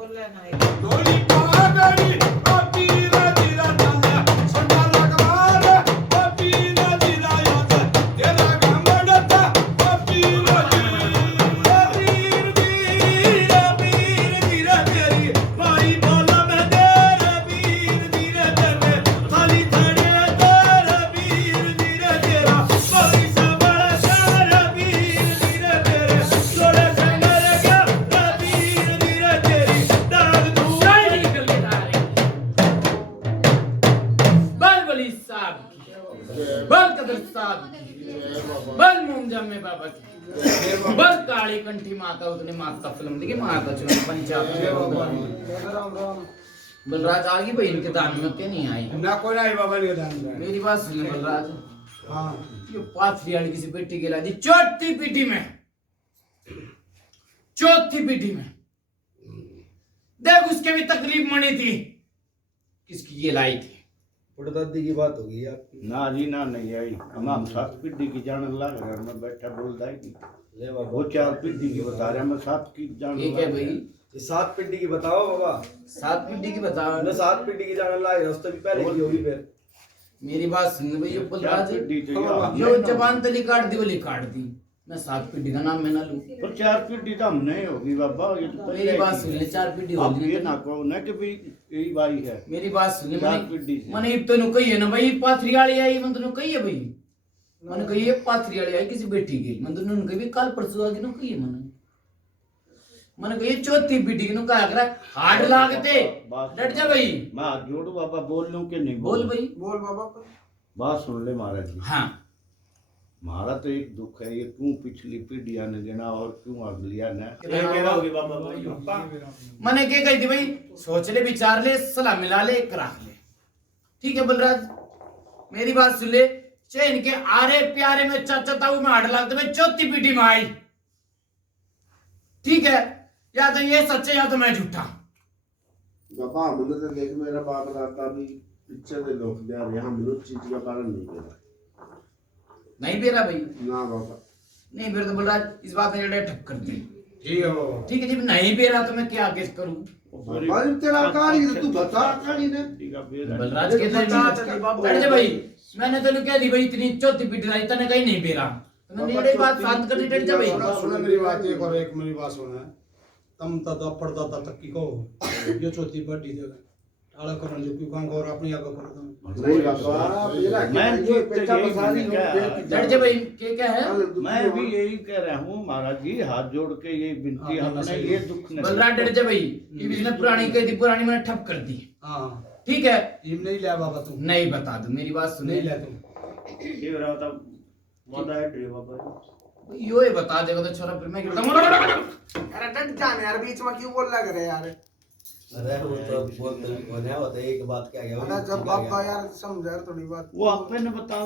डोली पागड़ी ओ पीरा जीरा चंदा संडा लगवार ओ पीरा जीरा याद तेरा गंगड़ता ओ पीरा जीरा पीर जीरा तेरी भाई बोला मैं तेरा पीर जीरा तेरे खाली थड़े तेरा पीर जीरा तेरा भाई सबड़ा तेरा पीर जीरा तेरे सोले संगर क्या पीर जीरा तेरी दाग तू शायरी निकल के आ रही बल बली साहब की बल कदर साहब की बल मुमजम बाबा की बल काली कंठी माता उतने माता फिल्म देखी माता चुन पंचायत बलराज आ गई भाई इनके दान में क्या नहीं आई ना कोई नहीं बाबा ने दान दिया। मेरी बात सुन ले बलराज हाँ ये पाथरी वाली किसी बेटी के ला दी चौथी पीढ़ी में चौथी पीढ़ी में देख उसके भी तकलीफ मनी थी किसकी ये लाई थी दादी की बात होगी आपकी ना जी ना नहीं आई हम 7 पीढ़ी की जाने लग घर में बैठा बोलता है कि ले बाबा वो 4 पीढ़ी की बता रहा है मैं 7 की जाने ठीक है भाई ये 7 पीढ़ी की बताओ बाबा 7 पीढ़ी की बताओ मैंने 7 पीढ़ी की जाने लाए दोस्तों भी पहले की होगी फिर मेरी बात सुन भाई ये बलराज पीढ़ी चाहिए जो जबान तली काट दी वाली काट दी मैं 7 पीढ़ी का नाम मैं ना लूं पर 4 पीढ़ी तो हम नहीं होगी बाबा ये तो मेरी बात सुन ले 4 पीढ़ी आप होगी ये ना कहो ना कि भाई यही भाई है मेरी बात सुन ले 4 पीढ़ी से। मैंने इब तनु कही है ना भाई पाथरी वाली आई मन तनु कही है भाई मैंने कही है पाथरी वाली आई किसी बेटी की मन तनु कही भी कल परसों आगे नु कही है मैंने कही चौथी पीढ़ी नु कहा करा हार्ड लागते डट जा भाई मैं हाथ जोड़ू बाबा बोल लूं कि नहीं बोल भाई बोल बाबा बात सुन ले महाराज जी हाँ हमारा तो एक दुख है ये क्यों पिछली पीढ़ियां ने देना और क्यों अगलियां ने मैंने क्या कही थी भाई सोच ले विचार ले सलाह मिला ले करा ले ठीक है बलराज मेरी बात सुन ले चाहे इनके आरे प्यारे में चाचा ताऊ में हाड़ लागते में चौथी पीढ़ी में आई ठीक है या तो ये सच्चे या तो मैं झूठा बाबा हमने तो देख मेरा बाप दादा भी पीछे से लोग दे रहे हम लोग चीज का पालन नहीं कर नहीं बेरा भाई ना बाबा नहीं फिर तो बलराज इस बात ने जड़े ठप कर दी ठीक है बाबा। ठीक है, जब नहीं बेरा तो मैं क्या केस करूं? भाई तेरा कहानी तू बता कहानी ने बलराज के लड़ भाई, मैंने तो कह दी भाई इतनी चौथी पीट रही तने कहीं नहीं बेरा, तो मैंने ये बात शांत कर दी डर जा भाई। सुनो मेरी बात, एक और एक मेरी बात सुना। तम तदा पड़दादा तक की कहो ये चौथी बड़ी जगह आला करन जो क्यों काम और अपनी आगे कर दो। सही बात है मेरा मैं ये तो पेचा यही बसारी क्या डर जा भाई क्या है? मैं भी यही कह रहा हूँ महाराज जी, हाथ जोड़ के ये विनती हाँ, हमने सही ये है। दुख न बलराज डर जा भाई, ये भी इसने पुरानी कह दी, पुरानी मैंने ठप कर दी। हां ठीक है, इम नहीं ले बाबा तू, नहीं बता दो मेरी बात सुने। नहीं ले तू। ये रहा था वादा है ड्रे बाबा। यो ये बता देगा तो छोरा फिर मैं क्या बताऊं? अरे डट जाने यार, बीच में क्यों बोल लग रहे यार? अरे वो तो बोलते होने होता है, एक बात क्या गया अरे जब बाबा यार समझ यार थोड़ी बात। वो आपने बताओ।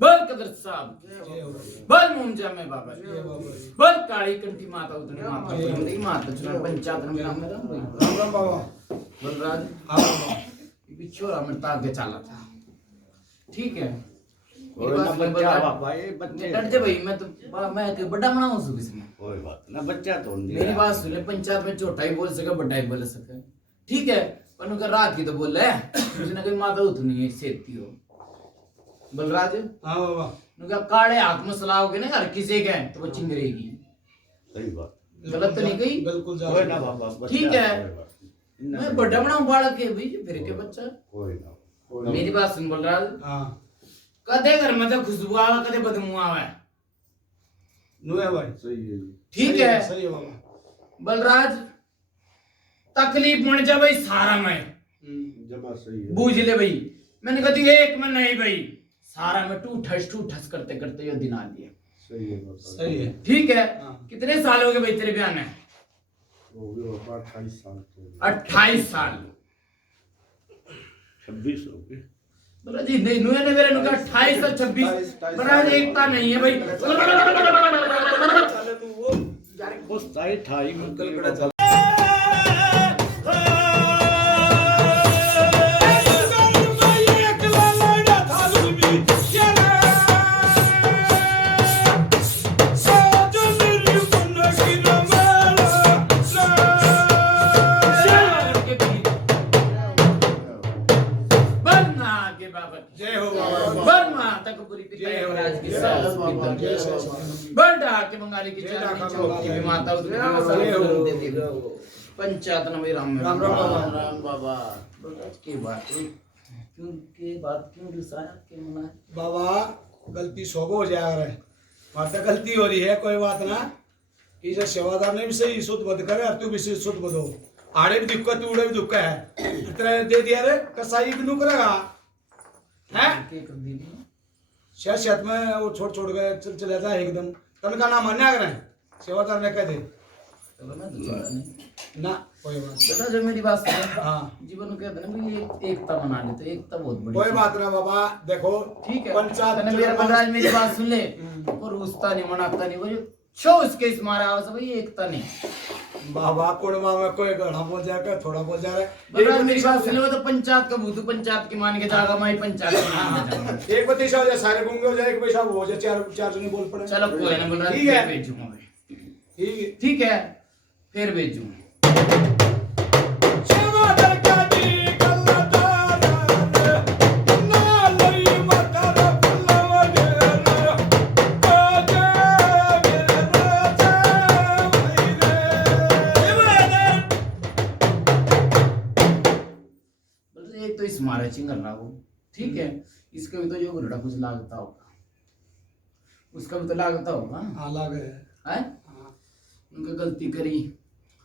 बल कदर साहब, बल मुमजा में बाबा, बल काली कंठी माता उतनी माता उतनी माता चुना पंचायत में नाम मेरा भाई। राम राम बाबा। बलराज हां बाबा। ये छोरा में ताके चला था। ठीक है, कोई ना बच्चा बाबा, ये बच्चे डर जा भाई, मैं तो मैं के बड़ा बनाऊं सु इसमें। कोई बात ना, बच्चा तो नहीं मेरी बात सुन ले, पंचायत में छोटा ही बोल सके बड़ा ही बोल सके। ठीक है, पर उनका राखी तो बोल है, उसने कोई माता उतनी है सेती हो। बलराज हां बाबा। उनका काले हाथ में सलाओगे ना हर किसी के तो वो चिंगरेगी। सही बात। गलत तो नहीं कही? बिल्कुल जा। कोई ना बाबा, बच्चा ठीक है। कोई बात नहीं। मैं बड़ा बनाऊं बालक है भाई, फिर के बच्चा। कोई ना। मेरी बात सुन बलराज, हां कदे घर में तो खुशबू आवे, कदे बदबू आवे। नु है भाई। सही है ठीक है सही है बाबा। बलराज, तकलीफ मन जा भाई सारा में जमा सही है बूझ ले भाई। मैंने कहा एक में नहीं भाई, सारा में टूठस करते करते ये दिन आ लिए। सही है बाबा सही है। ठीक है, हाँ। कितने साल हो गए भाई तेरे ब्याह में? वो भी बाबा 28 साल तो 28 साल। 26 हो गए। बोला जी नहीं, नुए ने मेरे नुका 28 और 26 बराबर एकता नहीं है भाई। चले तू वो वो साई ठाई में कलकड़ा चल। जय हो बाबा। बर्मा तक पूरी पिता युवराज की सास बड़ा के बंगाली की चांदनी चौक की माता उतनी पंचायत नंबर राम राम राम बाबा। राम बाबा। बलराज की बात क्यों रिसाया के मना? बाबा गलती सोगो हो जाया करे, माता गलती हो रही है, कोई बात ना। इसे सेवादार ने भी सही शुद्ध बद करे और तू भी शुद्ध बदो। आड़े भी दुख तू उड़े भी दुख है, इतना दे दिया रे कसाई भी नू करेगा हैं। के कर दी नहीं? शहर में वो छोड़ गए चल जाता है एकदम। तन का नाम मान्या करें, सेवादार ने कह दे चलो मैं तो चला नहीं। ना कोई बात बेटा जो मेरी बात सुन, हाँ जीवन में कहते हैं ना भाई एकता बना लेते, एकता बहुत बड़ी कोई चीज़ बात ना बाबा। देखो ठीक है, पंचायत तने मेरा बलराज मेरी बात सुन ले, और उसता नहीं मनाता नहीं वो छो उसके इस मारा आवाज भाई एकता नहीं। बाबा कुड़मा में कोई घड़ा बोल जाएगा, थोड़ा बोल जा बलराज मेरी बात सुन रहा ले, वो तो पंचायत का भूत, पंचायत की मान के जागा मैं पंचायत की मान के जागा। एक बत्तीसा हो जाए, सारे गुंगे हो जाए, एक पैसा हो जाए, चार जने बोल पड़े। चलो कोई ना बलराज, ठीक है। फिर भेजूंगा मैं। ठीक है। ठीक है, फिर भेजूंगा। है चिंगल रहा वो, ठीक है। इसका भी तो जो घुरड़ा कुछ लागता होगा, उसका भी तो लागता होगा। अलग है। हैं? उनका गलती करी,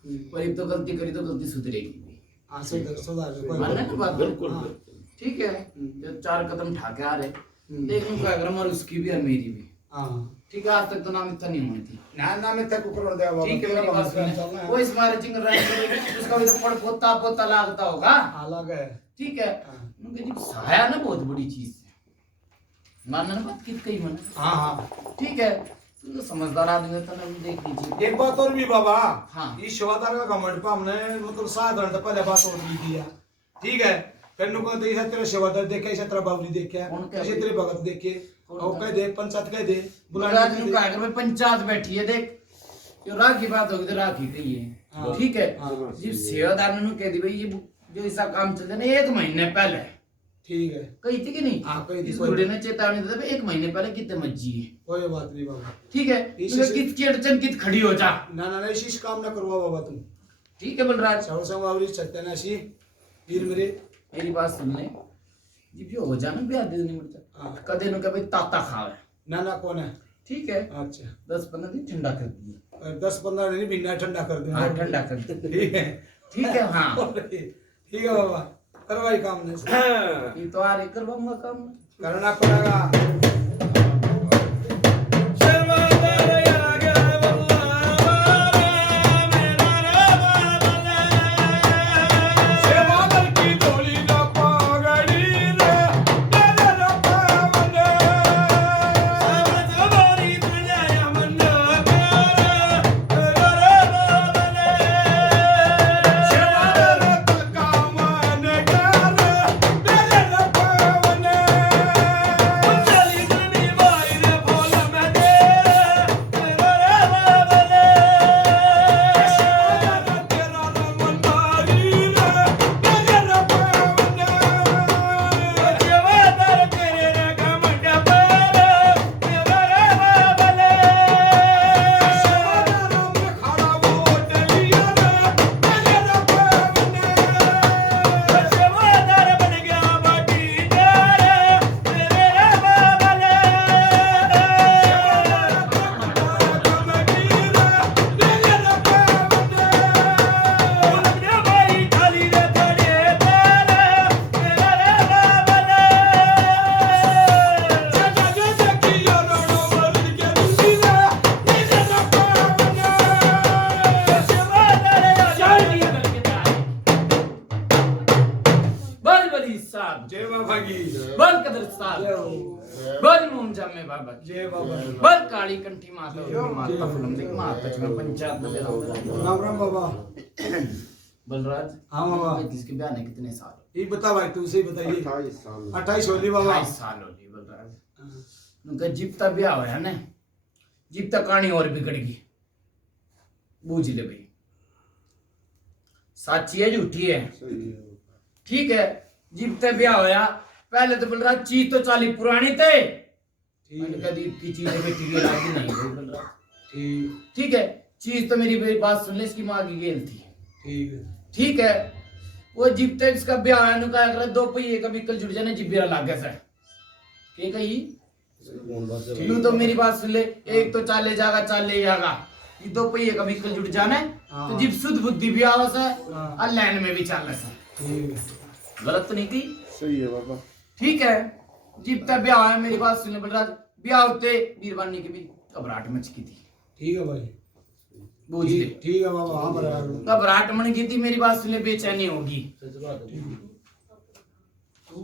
पर अब तो गलती करी तो गलती सुधरेगी भी। हाँ सुधार कोई मानने की बात है? बिल्कुल हाँ। बिल्कुल। ठीक है। जब 4 कदम ठाके आ रहे, लेकिन क्या करें, और उसकी भी और मेरी भी, हाँ ठीक है। आज तक तो नाम इतना नहीं हुई थी, ना में तक ऊपर दे बाबा ठीक है। मेरी बात सुने, वो इस बारे चिंगल रहा है, उसका भी तो पड़ पोता पोता लागता होगा, अलग है। ठीक है। उनके जी सहाया ना बहुत बड़ी चीज है, मानना ना बात कित कही मन, हाँ हाँ ठीक है। तुम तो समझदार आदमी हो तो ना देख लीजिए। एक बात और भी बाबा, हाँ। इस सेवादार का कमेंट पे हमने मतलब साधारण पहले बात और भी किया, ठीक है। फिर नुको तो इसे तेरे सेवादार देखे, इसे तेरा बावली देखे, इसे तेरे भगत देखे, और कह दे पंचायत कह दे बुलाने को कहा कर, पंचायत बैठी है देख, जो राखी बात होगी तो राखी कही है, ठीक है। जब सेवादार ने कह दी भाई ये जो ऐसा काम चल रहा है 1 महीने पहले, ठीक है, कही थी कि नहीं? हाँ कही थी। इस बुढ़े ने चेतावनी दी 1 महीने पहले कितने मज्जी है, कोई बात नहीं बाबा, ठीक है। कित की अड़चन कित खड़ी हो जा, ना इसी काम ना करवा बाबा तुम, ठीक है बलराज। सौ संग आवरी सत्यानाशी वीर मेरे, मेरी बात सुन ले, जब जो हो जाना ब्याह दे नहीं मिलता, कदे नु कभी ताता खावे, ना कौन है, ठीक है। अच्छा 10-15 दिन ठंडा कर दिए, 10-15 दिन बिना ठंडा कर दे, हाँ ठंडा कर दिए, ठीक है, ठीक है। हाँ ठीक है बाबा, करवाई काम नहीं ये तो आ रही करवाऊंगा काम, करना पड़ेगा। जय बाबा की बल कदर साहब, बल मुंजा में बाबा, जय बाबा, बल काली कंठी माता, माता फुलम देख माता में पंचायत में दे राम राम बाबा। बलराज, हाँ बाबा, किसके ब्याह ने कितने साल? ये बता भाई तू सही बताइए। 28 साल 28 होली बाबा, 28 साल होली बलराज। उनका जिप्ता ब्याह होया ना, जिप्ता कहानी और बिगड़ गई, बूझ ले भाई, साची है झूठी है, सही है ठीक है। जिप्ता ब्याह होया, पहले तो बलराज चीज तो 40 पुरानी थे, मैंने कहा दीप की चीज बेटी की राजी नहीं हुई बलराज, ठीक है। चीज तो मेरी बात सुन ले, इसकी माँ की गेल थी, ठीक है, ठीक है। वो जिप तक इसका ब्याह है नुका कर 2 पहिए का व्हीकल जुड़ जाने जिब्बेरा लाग गया सर, के कही यूं तो मेरी बात सुन ले, एक तो चाले जागा, ये 2 पहिए का व्हीकल जुड़ जाना है तो जिप शुद्ध बुद्धि भी आवस है और लैंड में भी चल रहा है, गलत तो नहीं थी, सही है बाबा, ठीक है। जिप तक ब्याह है, मेरी बात सुन ले बलराज, ब्याह होते बीरबानी की भी घबराहट मच की थी, ठीक है भाई, बूझ ले, ठीक है बाबा, हाँ बराबर, घबराहट मन की थी, मेरी बात सुन ले, बेचैनी होगी, तू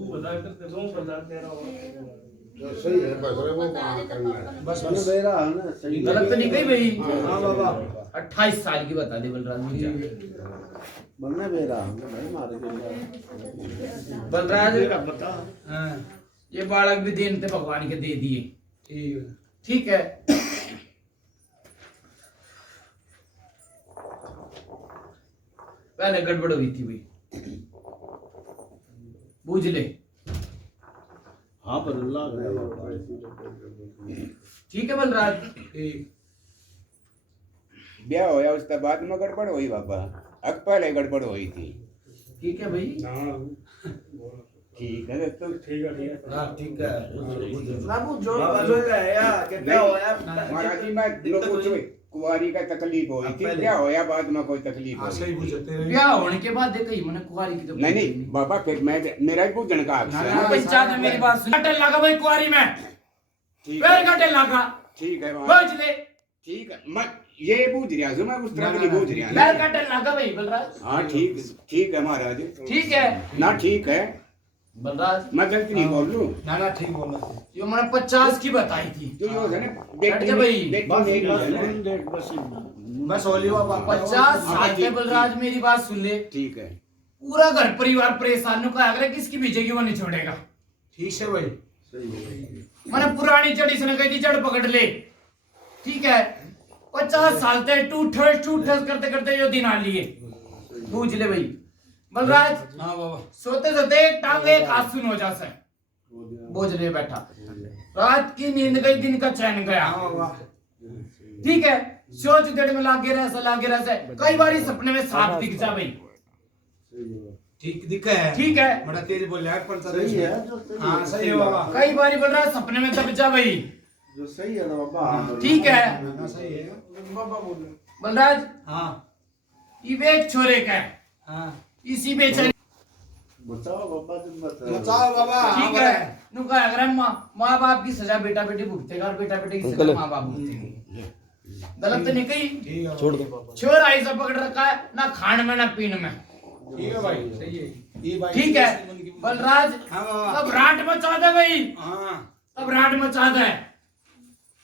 बता कर दो बता तेरा सही है बस रे वो काम करना है, बस मैंने दे रहा है ना, सही गलत तो नहीं कही भाई। हाँ बाबा, 28 साल की बता दे बलराज मुझे, बनने दे रहा हूं भाई मारे के बलराज बता। हाँ ये बालक भी देन थे भगवान के दे दिए, ठीक है, ठीक है। पहले गड़बड़ हुई थी भाई, बूझ ले, हाँ बदला ठीक है बलराज। ठीक, ब्याह होया उसके बाद में गड़बड़ हुई बाबा, अब पहले गड़बड़ हुई थी, ठीक है भाई, ठीक है तो ठीक है हाँ ठीक है बाबू जो बाबा जो है यार कि क्या होया महाराज जी मैं लोगों से कुंवारी का तकलीफ हुई थी क्या होया बाद में कोई तकलीफ हाँ हुई सही बुझते ब्याह होने के बाद देखो मैंने कुंवारी की तो नहीं नहीं बाबा फिर मैं मेरा ही पूछने का ना, आपसे ना, पंचायत में मेरी बात सुन कटल लगा भाई कुंवारी में ठीक पैर है कटल लगा ठीक है महाराज खोज ले ठीक है मैं ये पूछ रहा हूँ मैं उस तरह की नहीं पूछ रहा पैर ना कटल लगा भाई बलराज हाँ ठीक है महाराज ठीक है ना ठीक है बलराज मैं गलती नहीं बोल लूँ ना ना ठीक बोलना है। यो मैंने 50 की बताई थी तो यो है ना हट जा भाई। बस होली बाबा 50 साल के बलराज मेरी बात सुन ले ठीक है पूरा घर परिवार परेशान का अगर किसकी भेजेगी वो नहीं छोड़ेगा ठीक है भाई मैंने पुरानी जड़ी से न कही थी जड़ पकड़ ले ठीक है 50 साल तक टूट करते करते यो दिन आ लिए पूछ ले भाई बलराज हाँ बाबा सोते सोते एक टांग एक हाथ सुन हो जा से बोझ ले बैठा रात की नींद गई दिन का चैन गया हाँ बाबा ठीक है सोच जड़ में लागे रह से कई बार सपने में सांप दिख जा भाई ठीक दिखा है ठीक है बड़ा तेज बोल रहा है पर सही है जो सही हाँ सही है बाबा कई बार बोल रहा है सपने में दब जा भाई जो सही है ना बाबा ठीक है हाँ सही है बाबा बोल बलराज हाँ ये एक छोरे का है हाँ इसी बेचैन बचाओ बाबा तुम बचाओ बचाओ बाबा ठीक है नुका अगर माँ बाप की सजा बेटा बेटी भुगतेगा और बेटा बेटे की सजा माँ बाप भुगतेंगे गलत तो नहीं कही ठीक है छोड़ दो बाबा छोर ऐसा पकड़ रखा है ना खान में ना पीन में ठीक है भाई सही है ये भाई ठीक है बलराज हाँ बाबा अब राट मचा दे भाई हाँ अब राट मचा दे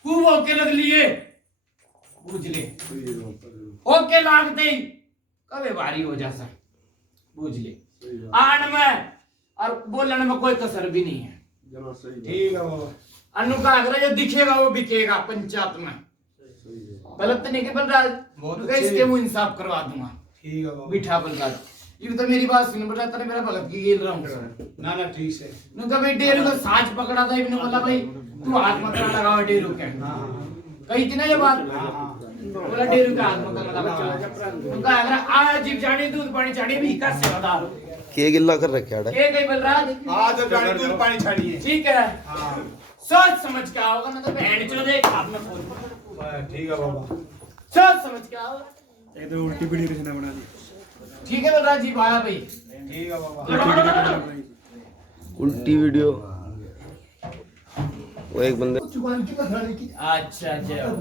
खूब होके लग लिए बुझ ले होके लागते ही कभी भारी हो जा सर बुझ ले आन में और बोलने में कोई कसर भी नहीं है जना सही ठीक है बाबा अनु का अगर जो दिखेगा वो बिकेगा पंचायत में गलत तो नहीं कि बलराज बहुत उनका अच्छे। इसके मुंह इंसाफ करवा दूंगा ठीक है बाबा बिठा बलराज ये तो मेरी बात सुन बलराज तेरे मेरा भगत की गेल रहा हूँ ना ना ठीक से उनका भाई डेरू का साज पकड़ा था इन्होंने बोला भाई तू हाथ मत लगाओ डेरू के कही थी ना ये बात बोला डेरू का हाथ मत लगा उनका अगर आज जीव जानी दूध पानी चाड़ी भी कर से बता के गिल्ला कर रखे आड़ा के गई बलराज आज अब जाने दूध पानी छाड़िए ठीक है हाँ सोच समझ के आओगा ना तो बहन चो दे हाथ में फोन ठीक है बाबा सोच समझ के आओ ये तो उल्टी पीढ़ी रचना बना दी ठीक है बलराज जी भाया भाई ठीक है बाबा उल्टी वीडियो वो एक बंदे अच्छा जाओ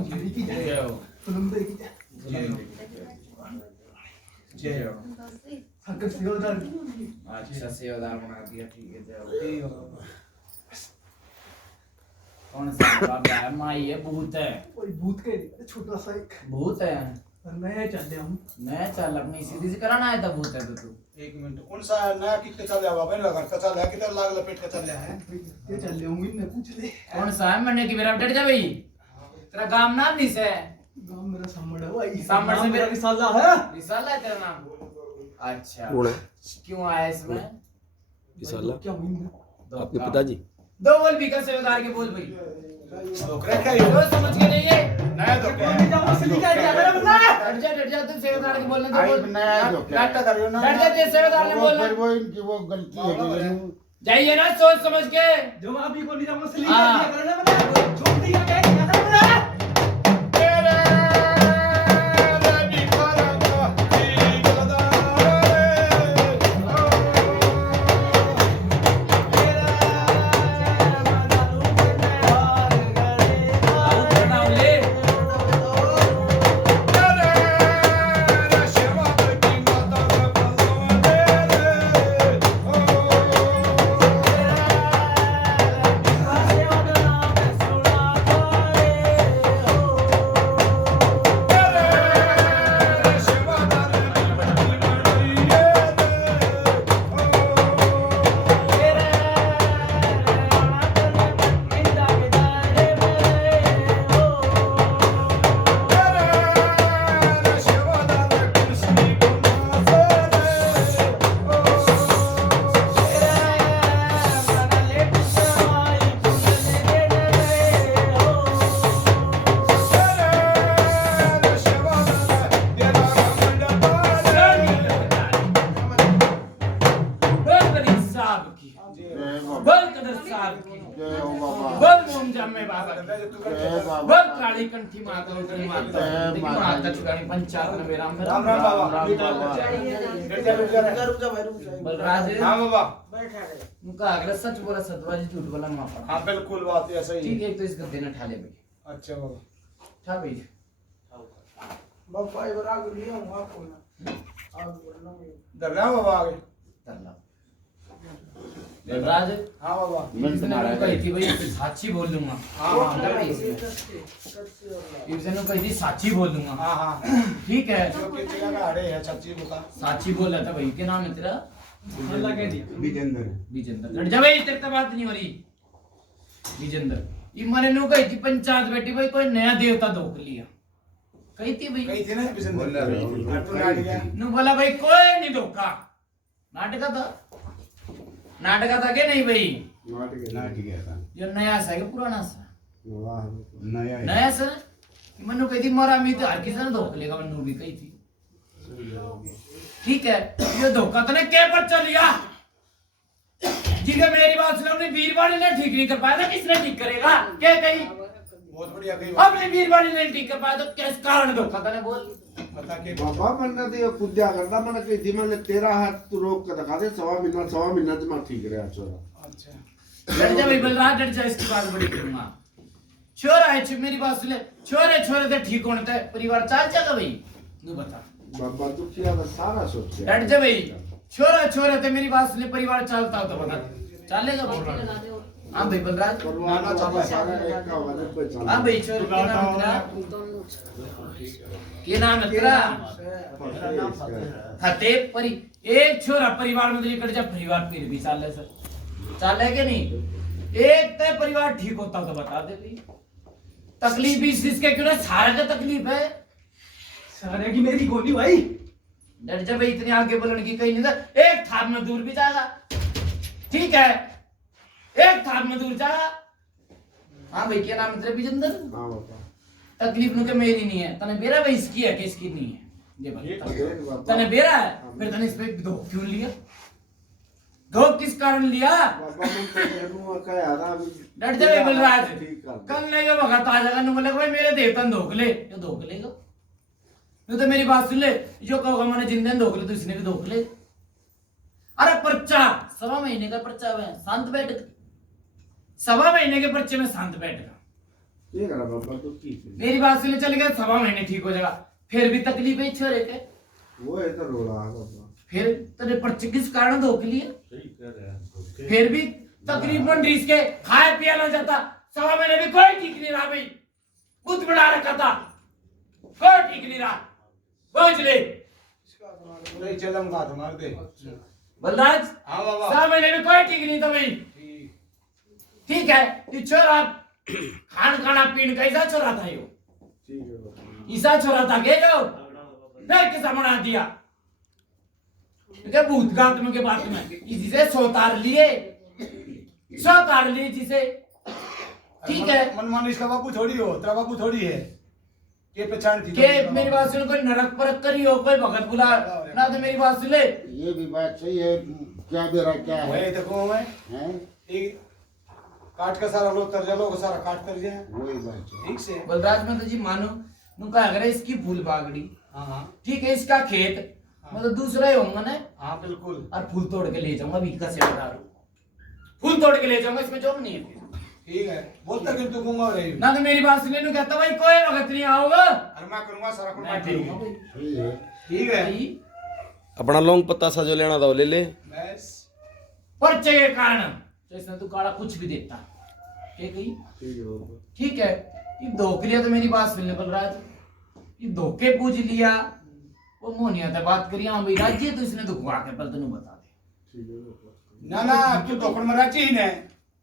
अच्छा सेवादार बना दिया ठीक है जाओ कौन सा बाबा है माई है भूत है कोई भूत के छोटा सा एक भूत है मैं चल रहा हूँ मैं चल अपनी सीधी से कराना है तब भूत है तो तू एक मिनट कौन सा नया कितने चल रहा बाबा मेरा घर का चल रहा है कितना लाग लपेट का चल रहा है ये चल रहा हूँ इनने पूछ ले कौन सा है मैंने कि मेरा डट जा भाई तेरा गांव नाम नहीं से गांव मेरा सामड़ है भाई सामड़ से मेरा रिसाला है विशाल है तेरा नाम अच्छा कौन है क्यों आया इसमें विशाला क्या हुई आपके पिताजी दो बोल भी कर सेवादार के बोल भाई धोखा क्या जो समझ के नहीं है नया धोखा है असली क्या है मेरा बंदा डट जा तुम सेवादार के बोलने तो बोल नाटक कर रहे हो ना डट जा सेवादार ने बोलना वो इनकी वो गलती है जाइए ना सोच समझ के जो अभी को निजाम असली हाँ। क्या करना बता छोड़ दिया क्या क्या करना Thank काली कंठी माता उतरी माता देखी माता चुकानी 95 राम राम राम बाबा बलराज हाँ बाबा मुका अगर सच बोला सतवाजी झूठ बोला माफा हाँ बिल्कुल बात है सही ठीक है एक तो इस गद्दे ने ठाले भाई अच्छा बाबा ठा भाई बाबा इधर आगे लिया हूँ आपको ना आगे बढ़ना डर रहा बाबा आगे तरला बलराज हाँ बाबा इसने मुझे कही थी भाई साची बोल दूंगा हाँ हाँ इसने कही थी साची बोल दूंगा हाँ हाँ ठीक है जो किसी का अड़े है सच्ची बुका साची बोल रहा था भाई क्या नाम है तेरा विजेंद्र विजेंद्र हट जा भाई तेरे तो बात नहीं हो रही विजेंद्र ये मैंने नु कही थी पंचायत बैठी भाई कोई नया देवता धोख लिया कही थी भाई कही थी ना बोल रहा है। तू नाट गया नु बोला भाई कोई नहीं धोखा नाटक था क्या नहीं भाई नाट गया था जो नया सा है पुराना सा नया है। नया सा मनु कही थी मोरा मी तो हर किसी ने धोखा लेगा मनु भी कही थी ठीक है ये धोखा तूने क्या पर चल लिया जिसे मेरी बात सुनो अपनी वीरवाणी ने ठीक नहीं कर पाया तो किसने ठीक करेगा क्या कही बहुत बढ़िया कही अपनी वीरवाणी ने ठीक कर पाया तो किस कारण धोखा तूने बोल बता के बाबा मैंने तो ये पूजा करता मैंने कही थी मैंने तेरा हाथ तू रोक कर दिखा दे 1.5 महीना से मैं ठीक रहा छोरा अच्छा डर जा भाई बलराज डर जा इसकी बात बड़ी करूंगा छोरा है मेरी बात सुन ले छोरे छोरे तो ठीक होने तक परिवार चल जाएगा भाई तू बता बाबा तू किया था सारा सोच के डर जा भाई छोरा छोरे तो मेरी बात सुन ले परिवार चलता हो तो बता चलेगा भाई हाँ भाई बलराज नाना चाचा सारा एक का वाले पे चल हाँ भाई छोरे क्या नाम है तेरा क्या नाम है तेरा फतेह परी एक छोरा परिवार में तो कट जा परिवार फिर भी चाल है सर चाल है कि नहीं एक तय परिवार ठीक होता तो बता दे भाई तकलीफ इस चीज के क्यों ना सारा का तकलीफ है सारे की मेरी गोली भाई डर जा भाई इतने आगे बोलने की कहीं नहीं था एक थाप में दूर भी जाएगा ठीक है एक थाप में दूर जाएगा हाँ भाई क्या नाम है तेरा विजेंद्र हां बाबा तकलीफ नु के मेरी नहीं है तने बेरा भाई इसकी है कि इसकी नहीं है ये बता देख बाबा तने बेरा है फिर तने इस पे धो क्यों लिया धो किस कारण लिया बाबा मैं तो कहूं का यार अभी डर जा भाई बलराज ठीक कर कल नहीं हो भगत आ जाएगा नु बोलेगा भाई मेरे देवता ने धोख ले ये धोख लेगा नहीं तो मेरी बात सुन ले जो कहोगा मैंने जिंदे धोख ले तो इसने भी धोख ले अरे पर्चा 1.5 महीने का पर्चा है शांत बैठ 1.5 महीने के पर्चे में शांत बैठेगा ये करा बाबा तो की मेरी बात सुन ले चल गया 1.5 महीने ठीक हो जाएगा फिर भी तकलीफ है छोरे के वो है तो रोला बाबा फिर तेरे पर्चे किस कारण धोख लिए सही कर रहा है। फिर भी तकरीबन रीस के खाए पिया ना जाता 1.5 महीने भी कोई ठीक नहीं रहा भाई बुद्ध बढ़ा रखा था कोई ठीक नहीं रहा पहुंच ले नहीं चलम का मार दे बलराज हाँ बाबा 1.5 महीने में कोई ठीक नहीं था भाई ठीक है ये छोरा खान खाना पीन कैसा छोरा था यो ठीक है बाबा ईसा छोरा था के यो नहीं कैसा बना दिया क्या भूतगात में के बात में इसी से सोतार लिए जिसे ठीक है मनमानी इसका बापू थोड़ी हो तेरा बापू थोड़ी है ये पहचान थी के मेरी बात सुन कोई नरक परक करी हो कोई भगत बुला ना तो मेरी बात सुन ले ये भी बात सही है क्या बेरा क्या है वही देखो मैं हैं? एक काट का सारा लोग तर जालो सारा काट कर दिया वही बात है। ठीक से बलराज में तो जी मानो उनका अगर इसकी फूल बागड़ी हाँ हाँ ठीक है इसका खेत मतलब दूसरा ही होगा ना हाँ बिल्कुल और फूल तोड़ के ले जाऊंगा बीका से बता फूल तोड़ के ले जाऊंगा इसमें जो नहीं है ठीक है बोलता कि तू घूमा रही ना तो मेरी बात सुन ले कहता भाई कोई भगत नहीं आओगा अरे मैं करूंगा सारा कुछ मैं करूंगा सही है। ठीक है अपना लौंग पत्ता सा जो लेना था वो ले ले बस पर्चे के कारण तो इसने तू काला कुछ भी देता ठीक है ठीक है बाबा ठीक है ये धोखे लिया तो मेरी बात सुन ले बलराज ये धोखे पूछ लिया वो मोनिया तो बात करी हाँ भाई राज्य तो इसने दुखवा के पल तेन बता दे ठीक है बाबा ना ना तू धोखड़ में राजी ही ने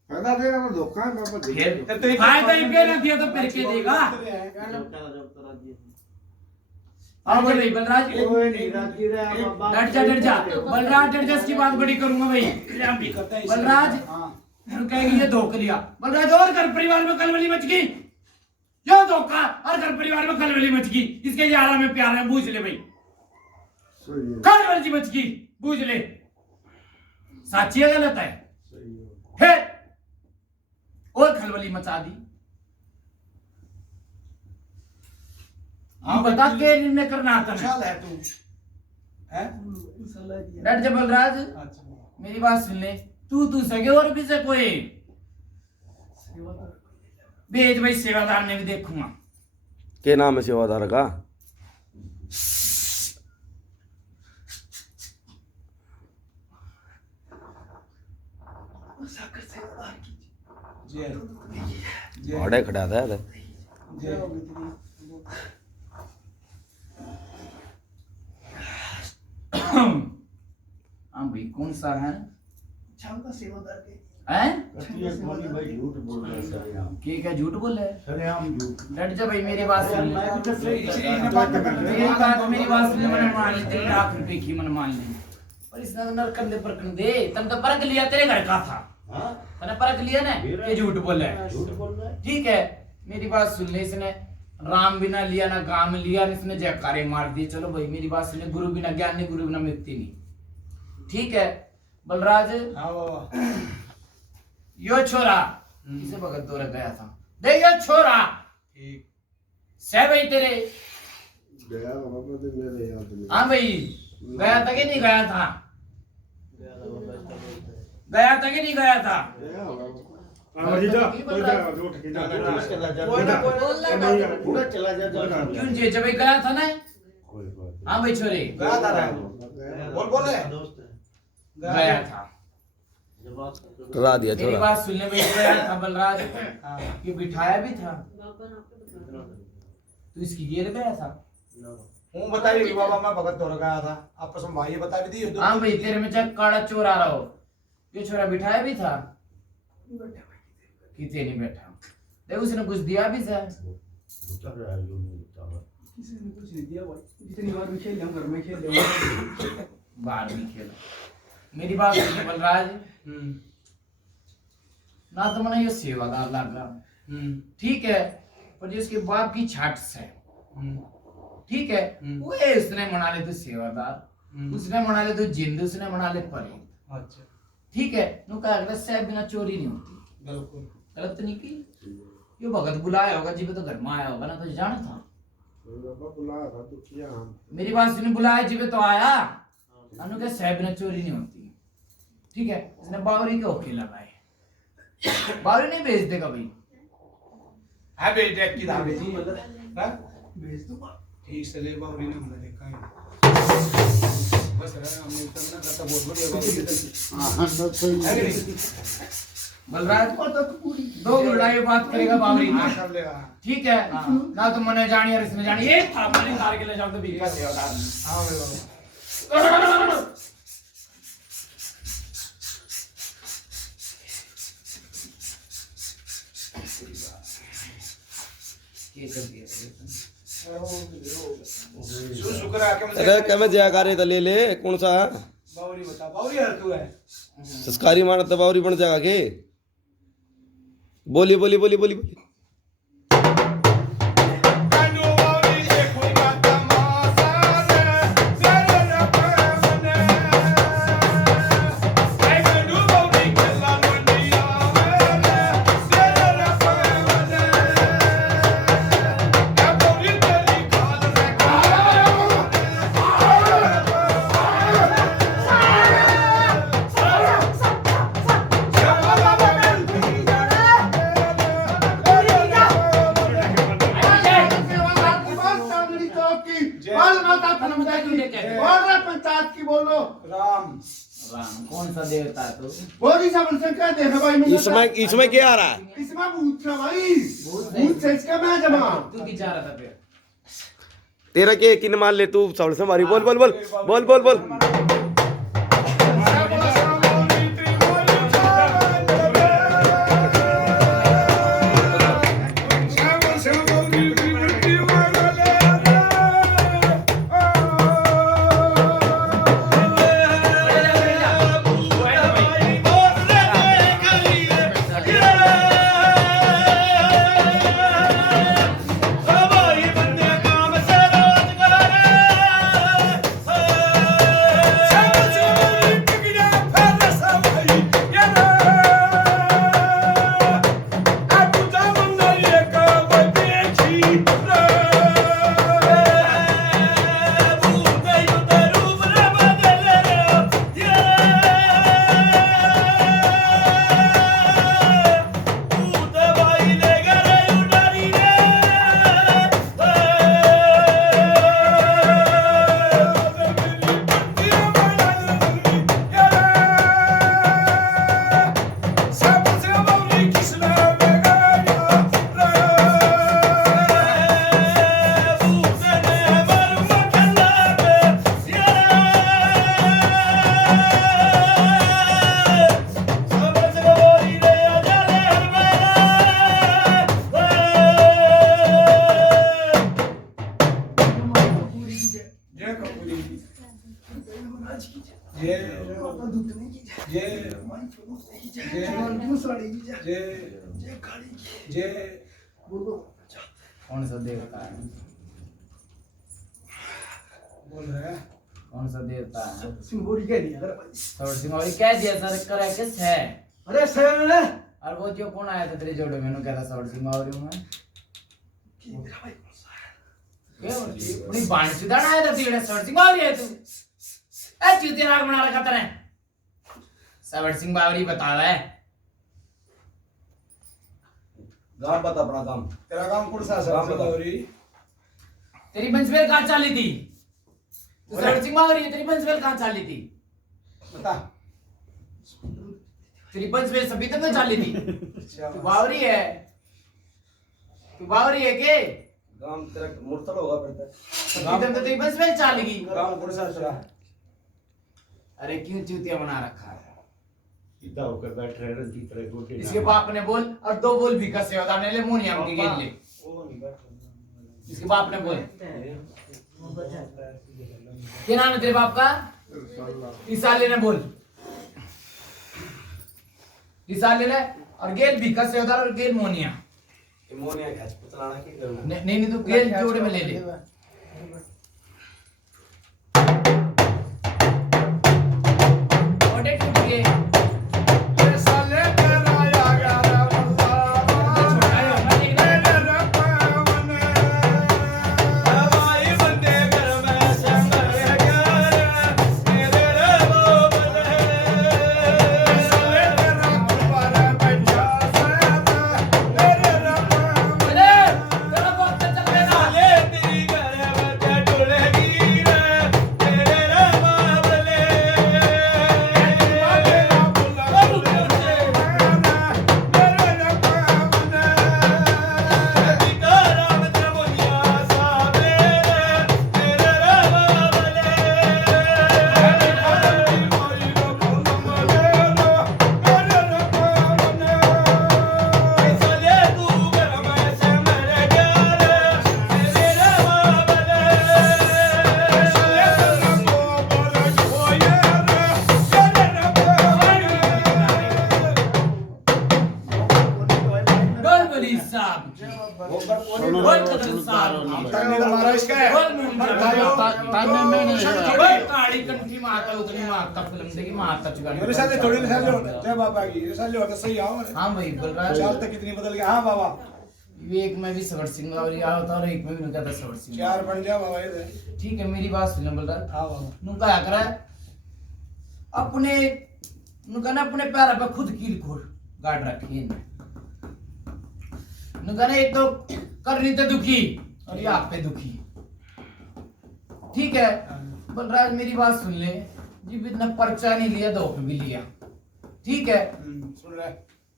फायदा देगा ना धोखा है बाबा फिर तो फायदा ही पे ना दिया तो फिर के देगा हाँ बोल भाई बलराज कोई नहीं राजी रहा डट जा बलराज डट जा इसकी बात बड़ी करूंगा भाई बलराज कहेगी ये धोखा लिया बलराज और घर परिवार में कलवली मच गई यो धोखा और घर परिवार में कलवली मच गई इसके यारा में प्यार है बूझ ले भाई सही है कलवली मच गई बूझ ले साची है गलत है सही है फिर और खलबली मचा दी हाँ बता के निर्णय करना आता है खुशहाल है तू हैं डट जा बलराज अच्छा मेरी बात सुन ले तू सगे और भी से कोई भेज भाई सेवादार ने भी देखूंगा के नाम है सेवादार का? जय बड़े खड़ा था यार। जय हाँ भाई कौन सा है हैं भाई झूठ बोल रहे हैं सरेआम। क्या झूठ बोल रहे सरेआम झूठ। डट जा भाई मेरी बात सुन ले मेरी मेरी बात सुन ले मैंने मान ली 3 लाख रुपए की मन मान ली पर इसने तो नर कंधे पर कंधे तन तो परख लिया तेरे घर का था हाँ तने परख लिया ना ये झूठ बोल रहा है झूठ बोल रहा है। ठीक है मेरी बात सुन ले इसने राम बिना लिया ना काम लिया ना इसने जयकारे मार दिए चलो भाई मेरी बात सुन ले गुरु बिना ज्ञान नहीं गुरु बिना मुक्ति नहीं ठीक है बलराज हाँ बाबा यो छोरा इसे भगत दौरा गया था दे यो छोरा ठीक सह भाई तेरे गया बाबा तो मेरे याद में हाँ भाई गया था कि नहीं गया था गया था कि नहीं गया था गया बाबा पूरा चला जा क्यों जी जब गया था ना कोई बात हाँ भाई छोरे गया था बोल गया था डरा दिया मेरी छोरा। बात सुनने में गया था बलराज हाँ ये बिठाया भी था तू इसकी गेर गया था हूँ बताइए कि बाबा मैं भगत दौड़ गया था आपस में भाई बता भी दी हाँ भाई तेरे में चाहे काला चोर आ रहा हो ये छोरा बिठाया भी था किते नहीं बैठा देख उसने कुछ दिया भी था उतर रहा है जो नहीं उतारा। किसी ने कुछ नहीं दिया भाई जितनी बार भी खेल लिया हम घर में खेल लिया बाहर नहीं खेला मेरी बात सुन बलराज ना तो मैंने ये सेवादार लगा ठीक है पर जो उसके बाप की छाट से ठीक है वो उसने मना ले तो सेवादार उसने मना ले तो जिंद उसने मना ले परी अच्छा ठीक है नु का अगला से बिना चोरी नहीं होती बिल्कुल गलत तो नहीं की ये भगत बुलाया होगा जिबे तो घर में आया होगा ना तो जाना था बाबा बुलाया था तो किया हम मेरी बात सुनी बुलाया जिबे तो आया अनु के से बिना चोरी नहीं होती ठीक है इसने बावरी के ओके लगाए बावरी नहीं भेज देगा भाई है बेटे की दावे जी हां भेज दूंगा ठीक से ले बावरी ने हमने देखा है बस रहा हमने तक ना करता बहुत बढ़िया बावरी हाँ तो सही है कि है। नहीं बलराज दो लड़ाई बात करेगा बावरी हाँ कर लेगा ठीक है ना तो मने जानी और इसने जानी एक था मने तार के ले जाओ तो भी कैसे होगा हाँ मेरे बाबा ये कर दिया शुक्र है कि अरे क्या मैं जया कार्य तो ले ले कौन सा बावरी बता बावरी हर तू है संस्कारी मानत तो बावरी बन जाएगा के बोली बोली बोली बोली बोली पंचायत की बोलो राम राम कौन सा देवता है तो बोली सब उनसे क्या देखा भाई इसमें क्या आ रहा है? इसमें भूत था भाई भूत से इसका मैं जमा तू की जा रहा था फिर तेरा के किन मान ले तू सबसे से मारी बोल बोल बोल बोल बोल बोल Hey! ये ये ये कौन सा देवता है? बोल रहे हैं कौन सा देवता है? सिंगोरी कह दिया सौड़ सिंगावरी कह दिया सर, करे किस है? अरे सर ने और वो जो कौन आया था तेरे जोड़े में, नु कहता सौड़ सिंगावरी में ये अपनी बाण सुधार आया था तेरे सौड़ सिंगावरी है तू। ए चूतिया नाग बना रखा तेरे सौड़ सिंगावरी बतावा है। गांव बता अपना काम। तेरा काम कौन सा है सर? तेरी पंचमेल कहाँ चाली थी? सौड़ सिंगावरी तेरी पंचमेल कहाँ चाली थी? बता। तेरी पंचमेल सभी तक में चाली थी। तू बावरी है, तू बावरी है के? गांव तेरा मुर्तल होगा फिर सभी तक तो तेरी पंचमेल चालेगी। काम कौन सा है तेरा? अरे क्यों चूतिया बना रखा है? सीधा होकर बैठ रहे रंजी तरह गोटे इसके बाप ने बोल और दो बोल भी कसे होता ने ले मोनियम के गेल ले। इसके बाप ने बोल क्या नाम है तेरे बाप का? ईसाले ने बोल, ईसाले ने और गेल भी कसे होता और गेल मोनिया मोनिया घास पुतलाना की करना। नहीं तो गेल जोड़े में ले ले। ओटे टूट गए हाँ भाई बोल रहा है। चाल तक कितनी बदल गया? हाँ बाबा एक में भी सौड़ सिंगावरी आया होता और एक में भी नुका था सौड़ सिंगावरी। चार बन गया बाबा ये। ठीक है मेरी बात सुनो बोल रहा है। हाँ बाबा नुका क्या करा है? अपने नुका ना अपने पैर पे खुद कील खोल गाड़ रखी है। नुका ना एक तो करनी तो दुखी और ये आप पे दुखी। ठीक है बोल रहा है मेरी बात सुन ले जी, इतना पर्चा नहीं लिया धोख भी लिया। ठीक है सुन रहे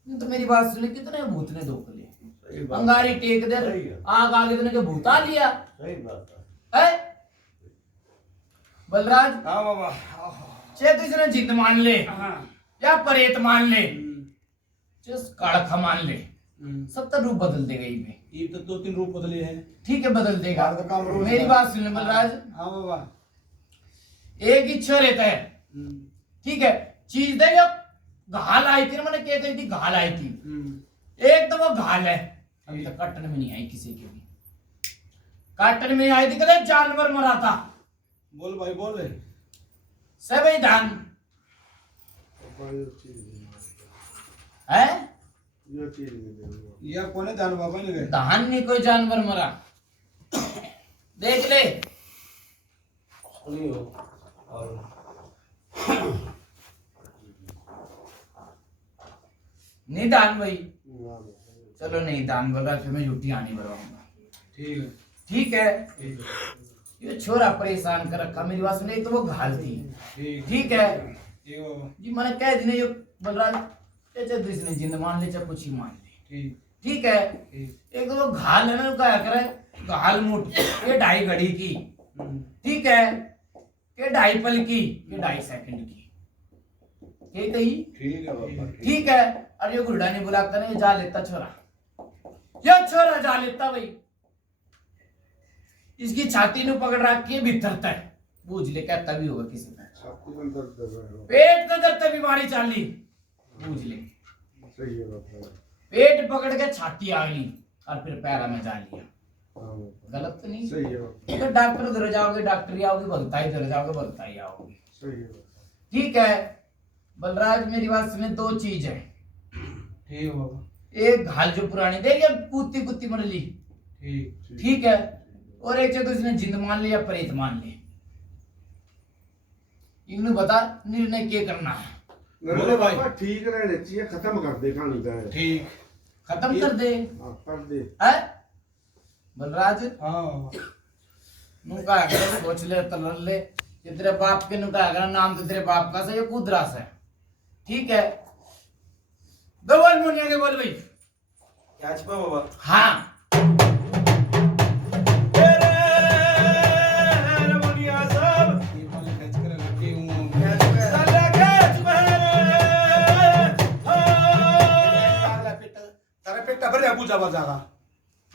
तो मेरी बात सुन ले, कितने भूत ने धोख लिया। अंगारी टेक दे आग आगे तो के भूता लिया सही बात है बलराज। हाँ बाबा चाहे तो इसने जिंद मान ले या परेत मान ले, जिस काड़खा मान ले, सब तो रूप बदल देगा ये। ये तो 2-3 रूप बदले हैं। ठीक है बदल देगा। तो काम रोज मेरी बात सुन ले बलराज, हाँ बाबा एक इच्छा रहता है। ठीक है चीज दे जो घाल आई थी ना, मैंने कहते थी घाल आई थी, एक तो वो घाल है अभी तक काटने में नहीं आई किसी के भी। काटने में नहीं आई थी कदे जानवर मरा था। बोल भाई बोल रहे सभी धान है या कोने दान बाबा ने गए धान नहीं कोई जानवर मरा। देख ले सुनी हो और नहीं दान भाई, चलो नहीं दान बोला फिर मैं झूठी आनी बनवाऊंगा। ठीक है ठीक है ये छोरा परेशान कर रखा। मेरी बात सुने, एक तो वो घाल थी। ठीक है ठीक बाबा जी मैंने कह दी ये बलराज चाहे दूसरी जिंद मान ले चाहे कुछ ही मान ले। ठीक है एक तो वो घाल है ना, क्या करे घाल मुठ ये 2.5 घड़ी की। ठीक है ये 2.5 पल की, ये 2.5 सेकंड की। ये कही ठीक है बाबा ठीक है। और ये गुड्डा नहीं बुलाता ना, ये जा लेता छोरा, ये छोरा जा लेता भाई। इसकी छाती ने पकड़ रखी है भीतर तक। बूझ ले कहता भी होगा किसी ने छाती में दर्द कर रहा है। पेट तो दर्द बीमारी चल ली बूझ ले सही है बात है। पेट पकड़ के छाती आ गई और फिर पैरा में जा लिया हाँ, गलत तो नहीं सही है बात है। तो डॉक्टर उधर जाओगे डॉक्टर ही आओगे भगता ही उधर जाओगे भगता ही आओगे सही है बात है। ठीक है बलराज मेरी बात में दो चीज है ठीक है बाबा एक घाल जो पुरानी देखिए कुत्ती कुत्ती मर ली ठीक ठीक है और एक जगह उसने जिंद मान लिया प्रेत मान ली इन्हें बता निर्णय क्या करना है बोले भाई ठीक रहने चाहिए, खत्म कर दे कहानी का है। ठीक खत्म कर दे हाँ, कर दे। है बलराज हाँ नुका अगर सोच ले तलर ले ये तेरे बाप के नुका अगर नाम तो तेरे बाप का से ये कुदरा से ठीक है दो बोल मुनिया के बोल भाई क्या छुपा बाबा हाँ रमणिया साहब ये वाले खर्च कर लगे हूँ साला कैच तारा पेट भर जा पूजा बाजागा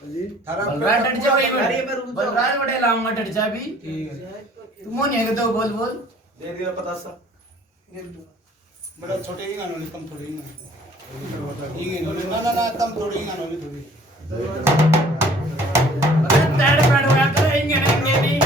जी तारा बलराज डट जा भाई बलराज बड़े लाऊंगा डट जा भी ठीक है तू मुनिया के दो बोल बोल दे दिया पता सा बड़ा छोटे ही गानों ने कम थोड़ी ही ना कम थोड़ी ही गानों ने थोड़ी अरे पैड पैड होया करेंगे नहीं नहीं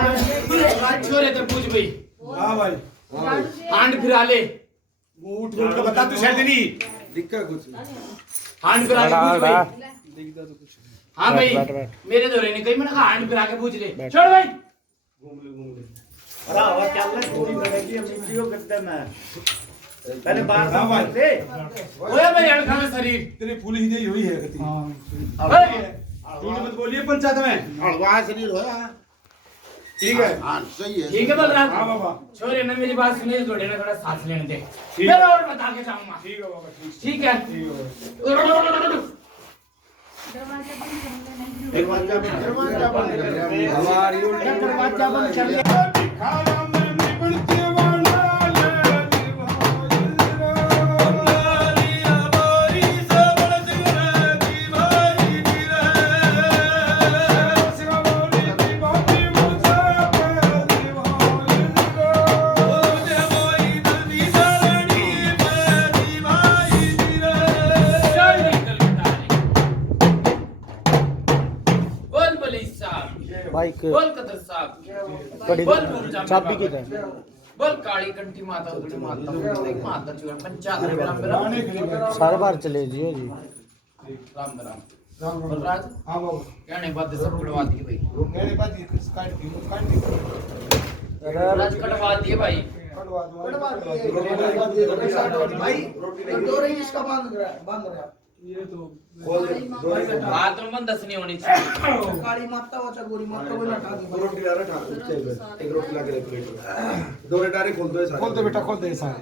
छोरे तो पूछ भाई हाँ भाई हांड फिरा ले उठ उठ के बता तू शायद नहीं दिक्कत कुछ हांड फिरा के पूछ भाई दिखता तो कुछ हाँ भाई मेरे दौरे ने कही मैंने कहा हांड फिरा के पूछ ले छोड़ भाई घूम ले अरे हवा चल रही थोड़ी बनेगी हम वीडियो करते हैं पहले बार हाँ भाई ओए मेरे हड़का में शरीर तेरी फूल ही नहीं हुई है गति अरे तूने मत बोलिए पंचायत में हलवा शरीर होया ठीक है हाँ सही है ठीक है बलराज हाँ बाबा छोरे ने मेरी बात सुनी, जोड़े ने थोड़ा साथ लेने दे, ठीक फिर और बता के जाऊंगा। ठीक है बाबा ठीक है दरवाजा बंद कर ले हमारी उल्टा दरवाजा बंद कर ले खाना में निबड़ती वाला बोल बली साहब, बाइक बोल कदर साहब, कड़ी बोल मुरझा चाबी बाबा, किधर? बोल काली कंठी माता उधड़ी माता उधड़ी माता चुरा पंचायत राम राम सारे बार चले जियो जी। राम राम बलराज हाँ बाबा कहने बाद सब कटवा दिए भाई, मेरे पास ये काट दी बलराज कटवा दिए भाई। भाई दो रही इसका बांध रहा ये तो बात में बंदस नहीं होनी चाहिए। काली माता वाचा गोरी माता को हटा दी रोटी डाले ठाकुर एक रोटी ला के प्लेट में दो डायरेक्ट खोल दो खोल दे बेटा खोल दे सारे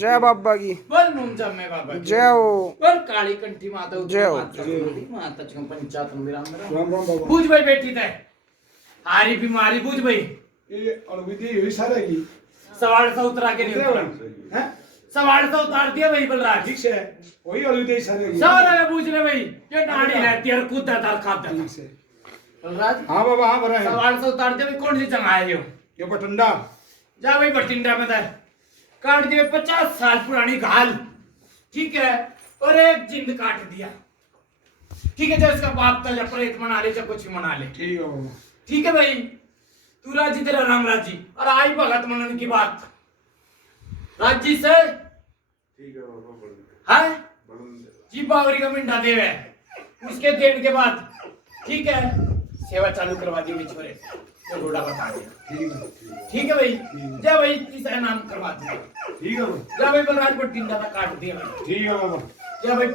जय बाबा की बोल नून जम्मे बाबा की। जय हो बोल काली कंठी माता जय हो। माता चम पंचायत मेरा राम राम बाबा बूझ भाई बेटी थे हारी बीमारी बूझ भाई ये अनुविधि हुई सारे की सवाल से उतरा के नहीं उतरा हैं सवाल से उतार दिया भाई बलराज ठीक से वही अनुविधि सारे की सारा में पूछ ले भाई ये नाड़ी रहती है और कूदता था खाता ठीक से बलराज हाँ बाबा हाँ बरा है सवाल से उतार दिया भाई कौन सी जगह है यो ये बटंडा जा भाई बठिंडा में था काट दिए 50 साल पुरानी घाल ठीक है और एक जिंद काट दिया ठीक है जब इसका बाप था जब प्रेत मना ले जब कुछ भी मना ले ठीक है बाबा ठीक है भाई तू राजी तेरा राम राजी और आई भगत मनन की बात राजी से ठीक है बाबा है जी बावरी का मिंडा देवे उसके देने के बाद ठीक है सेवा चालू करवा दी छोरे तो घोड़ा बता दिया ठीक है भाई जा भाई तीसरा नाम करवा दिया ठीक है बाबा जा भाई बलराज को टिंडा काट दिया ठीक है बाबा जा भाई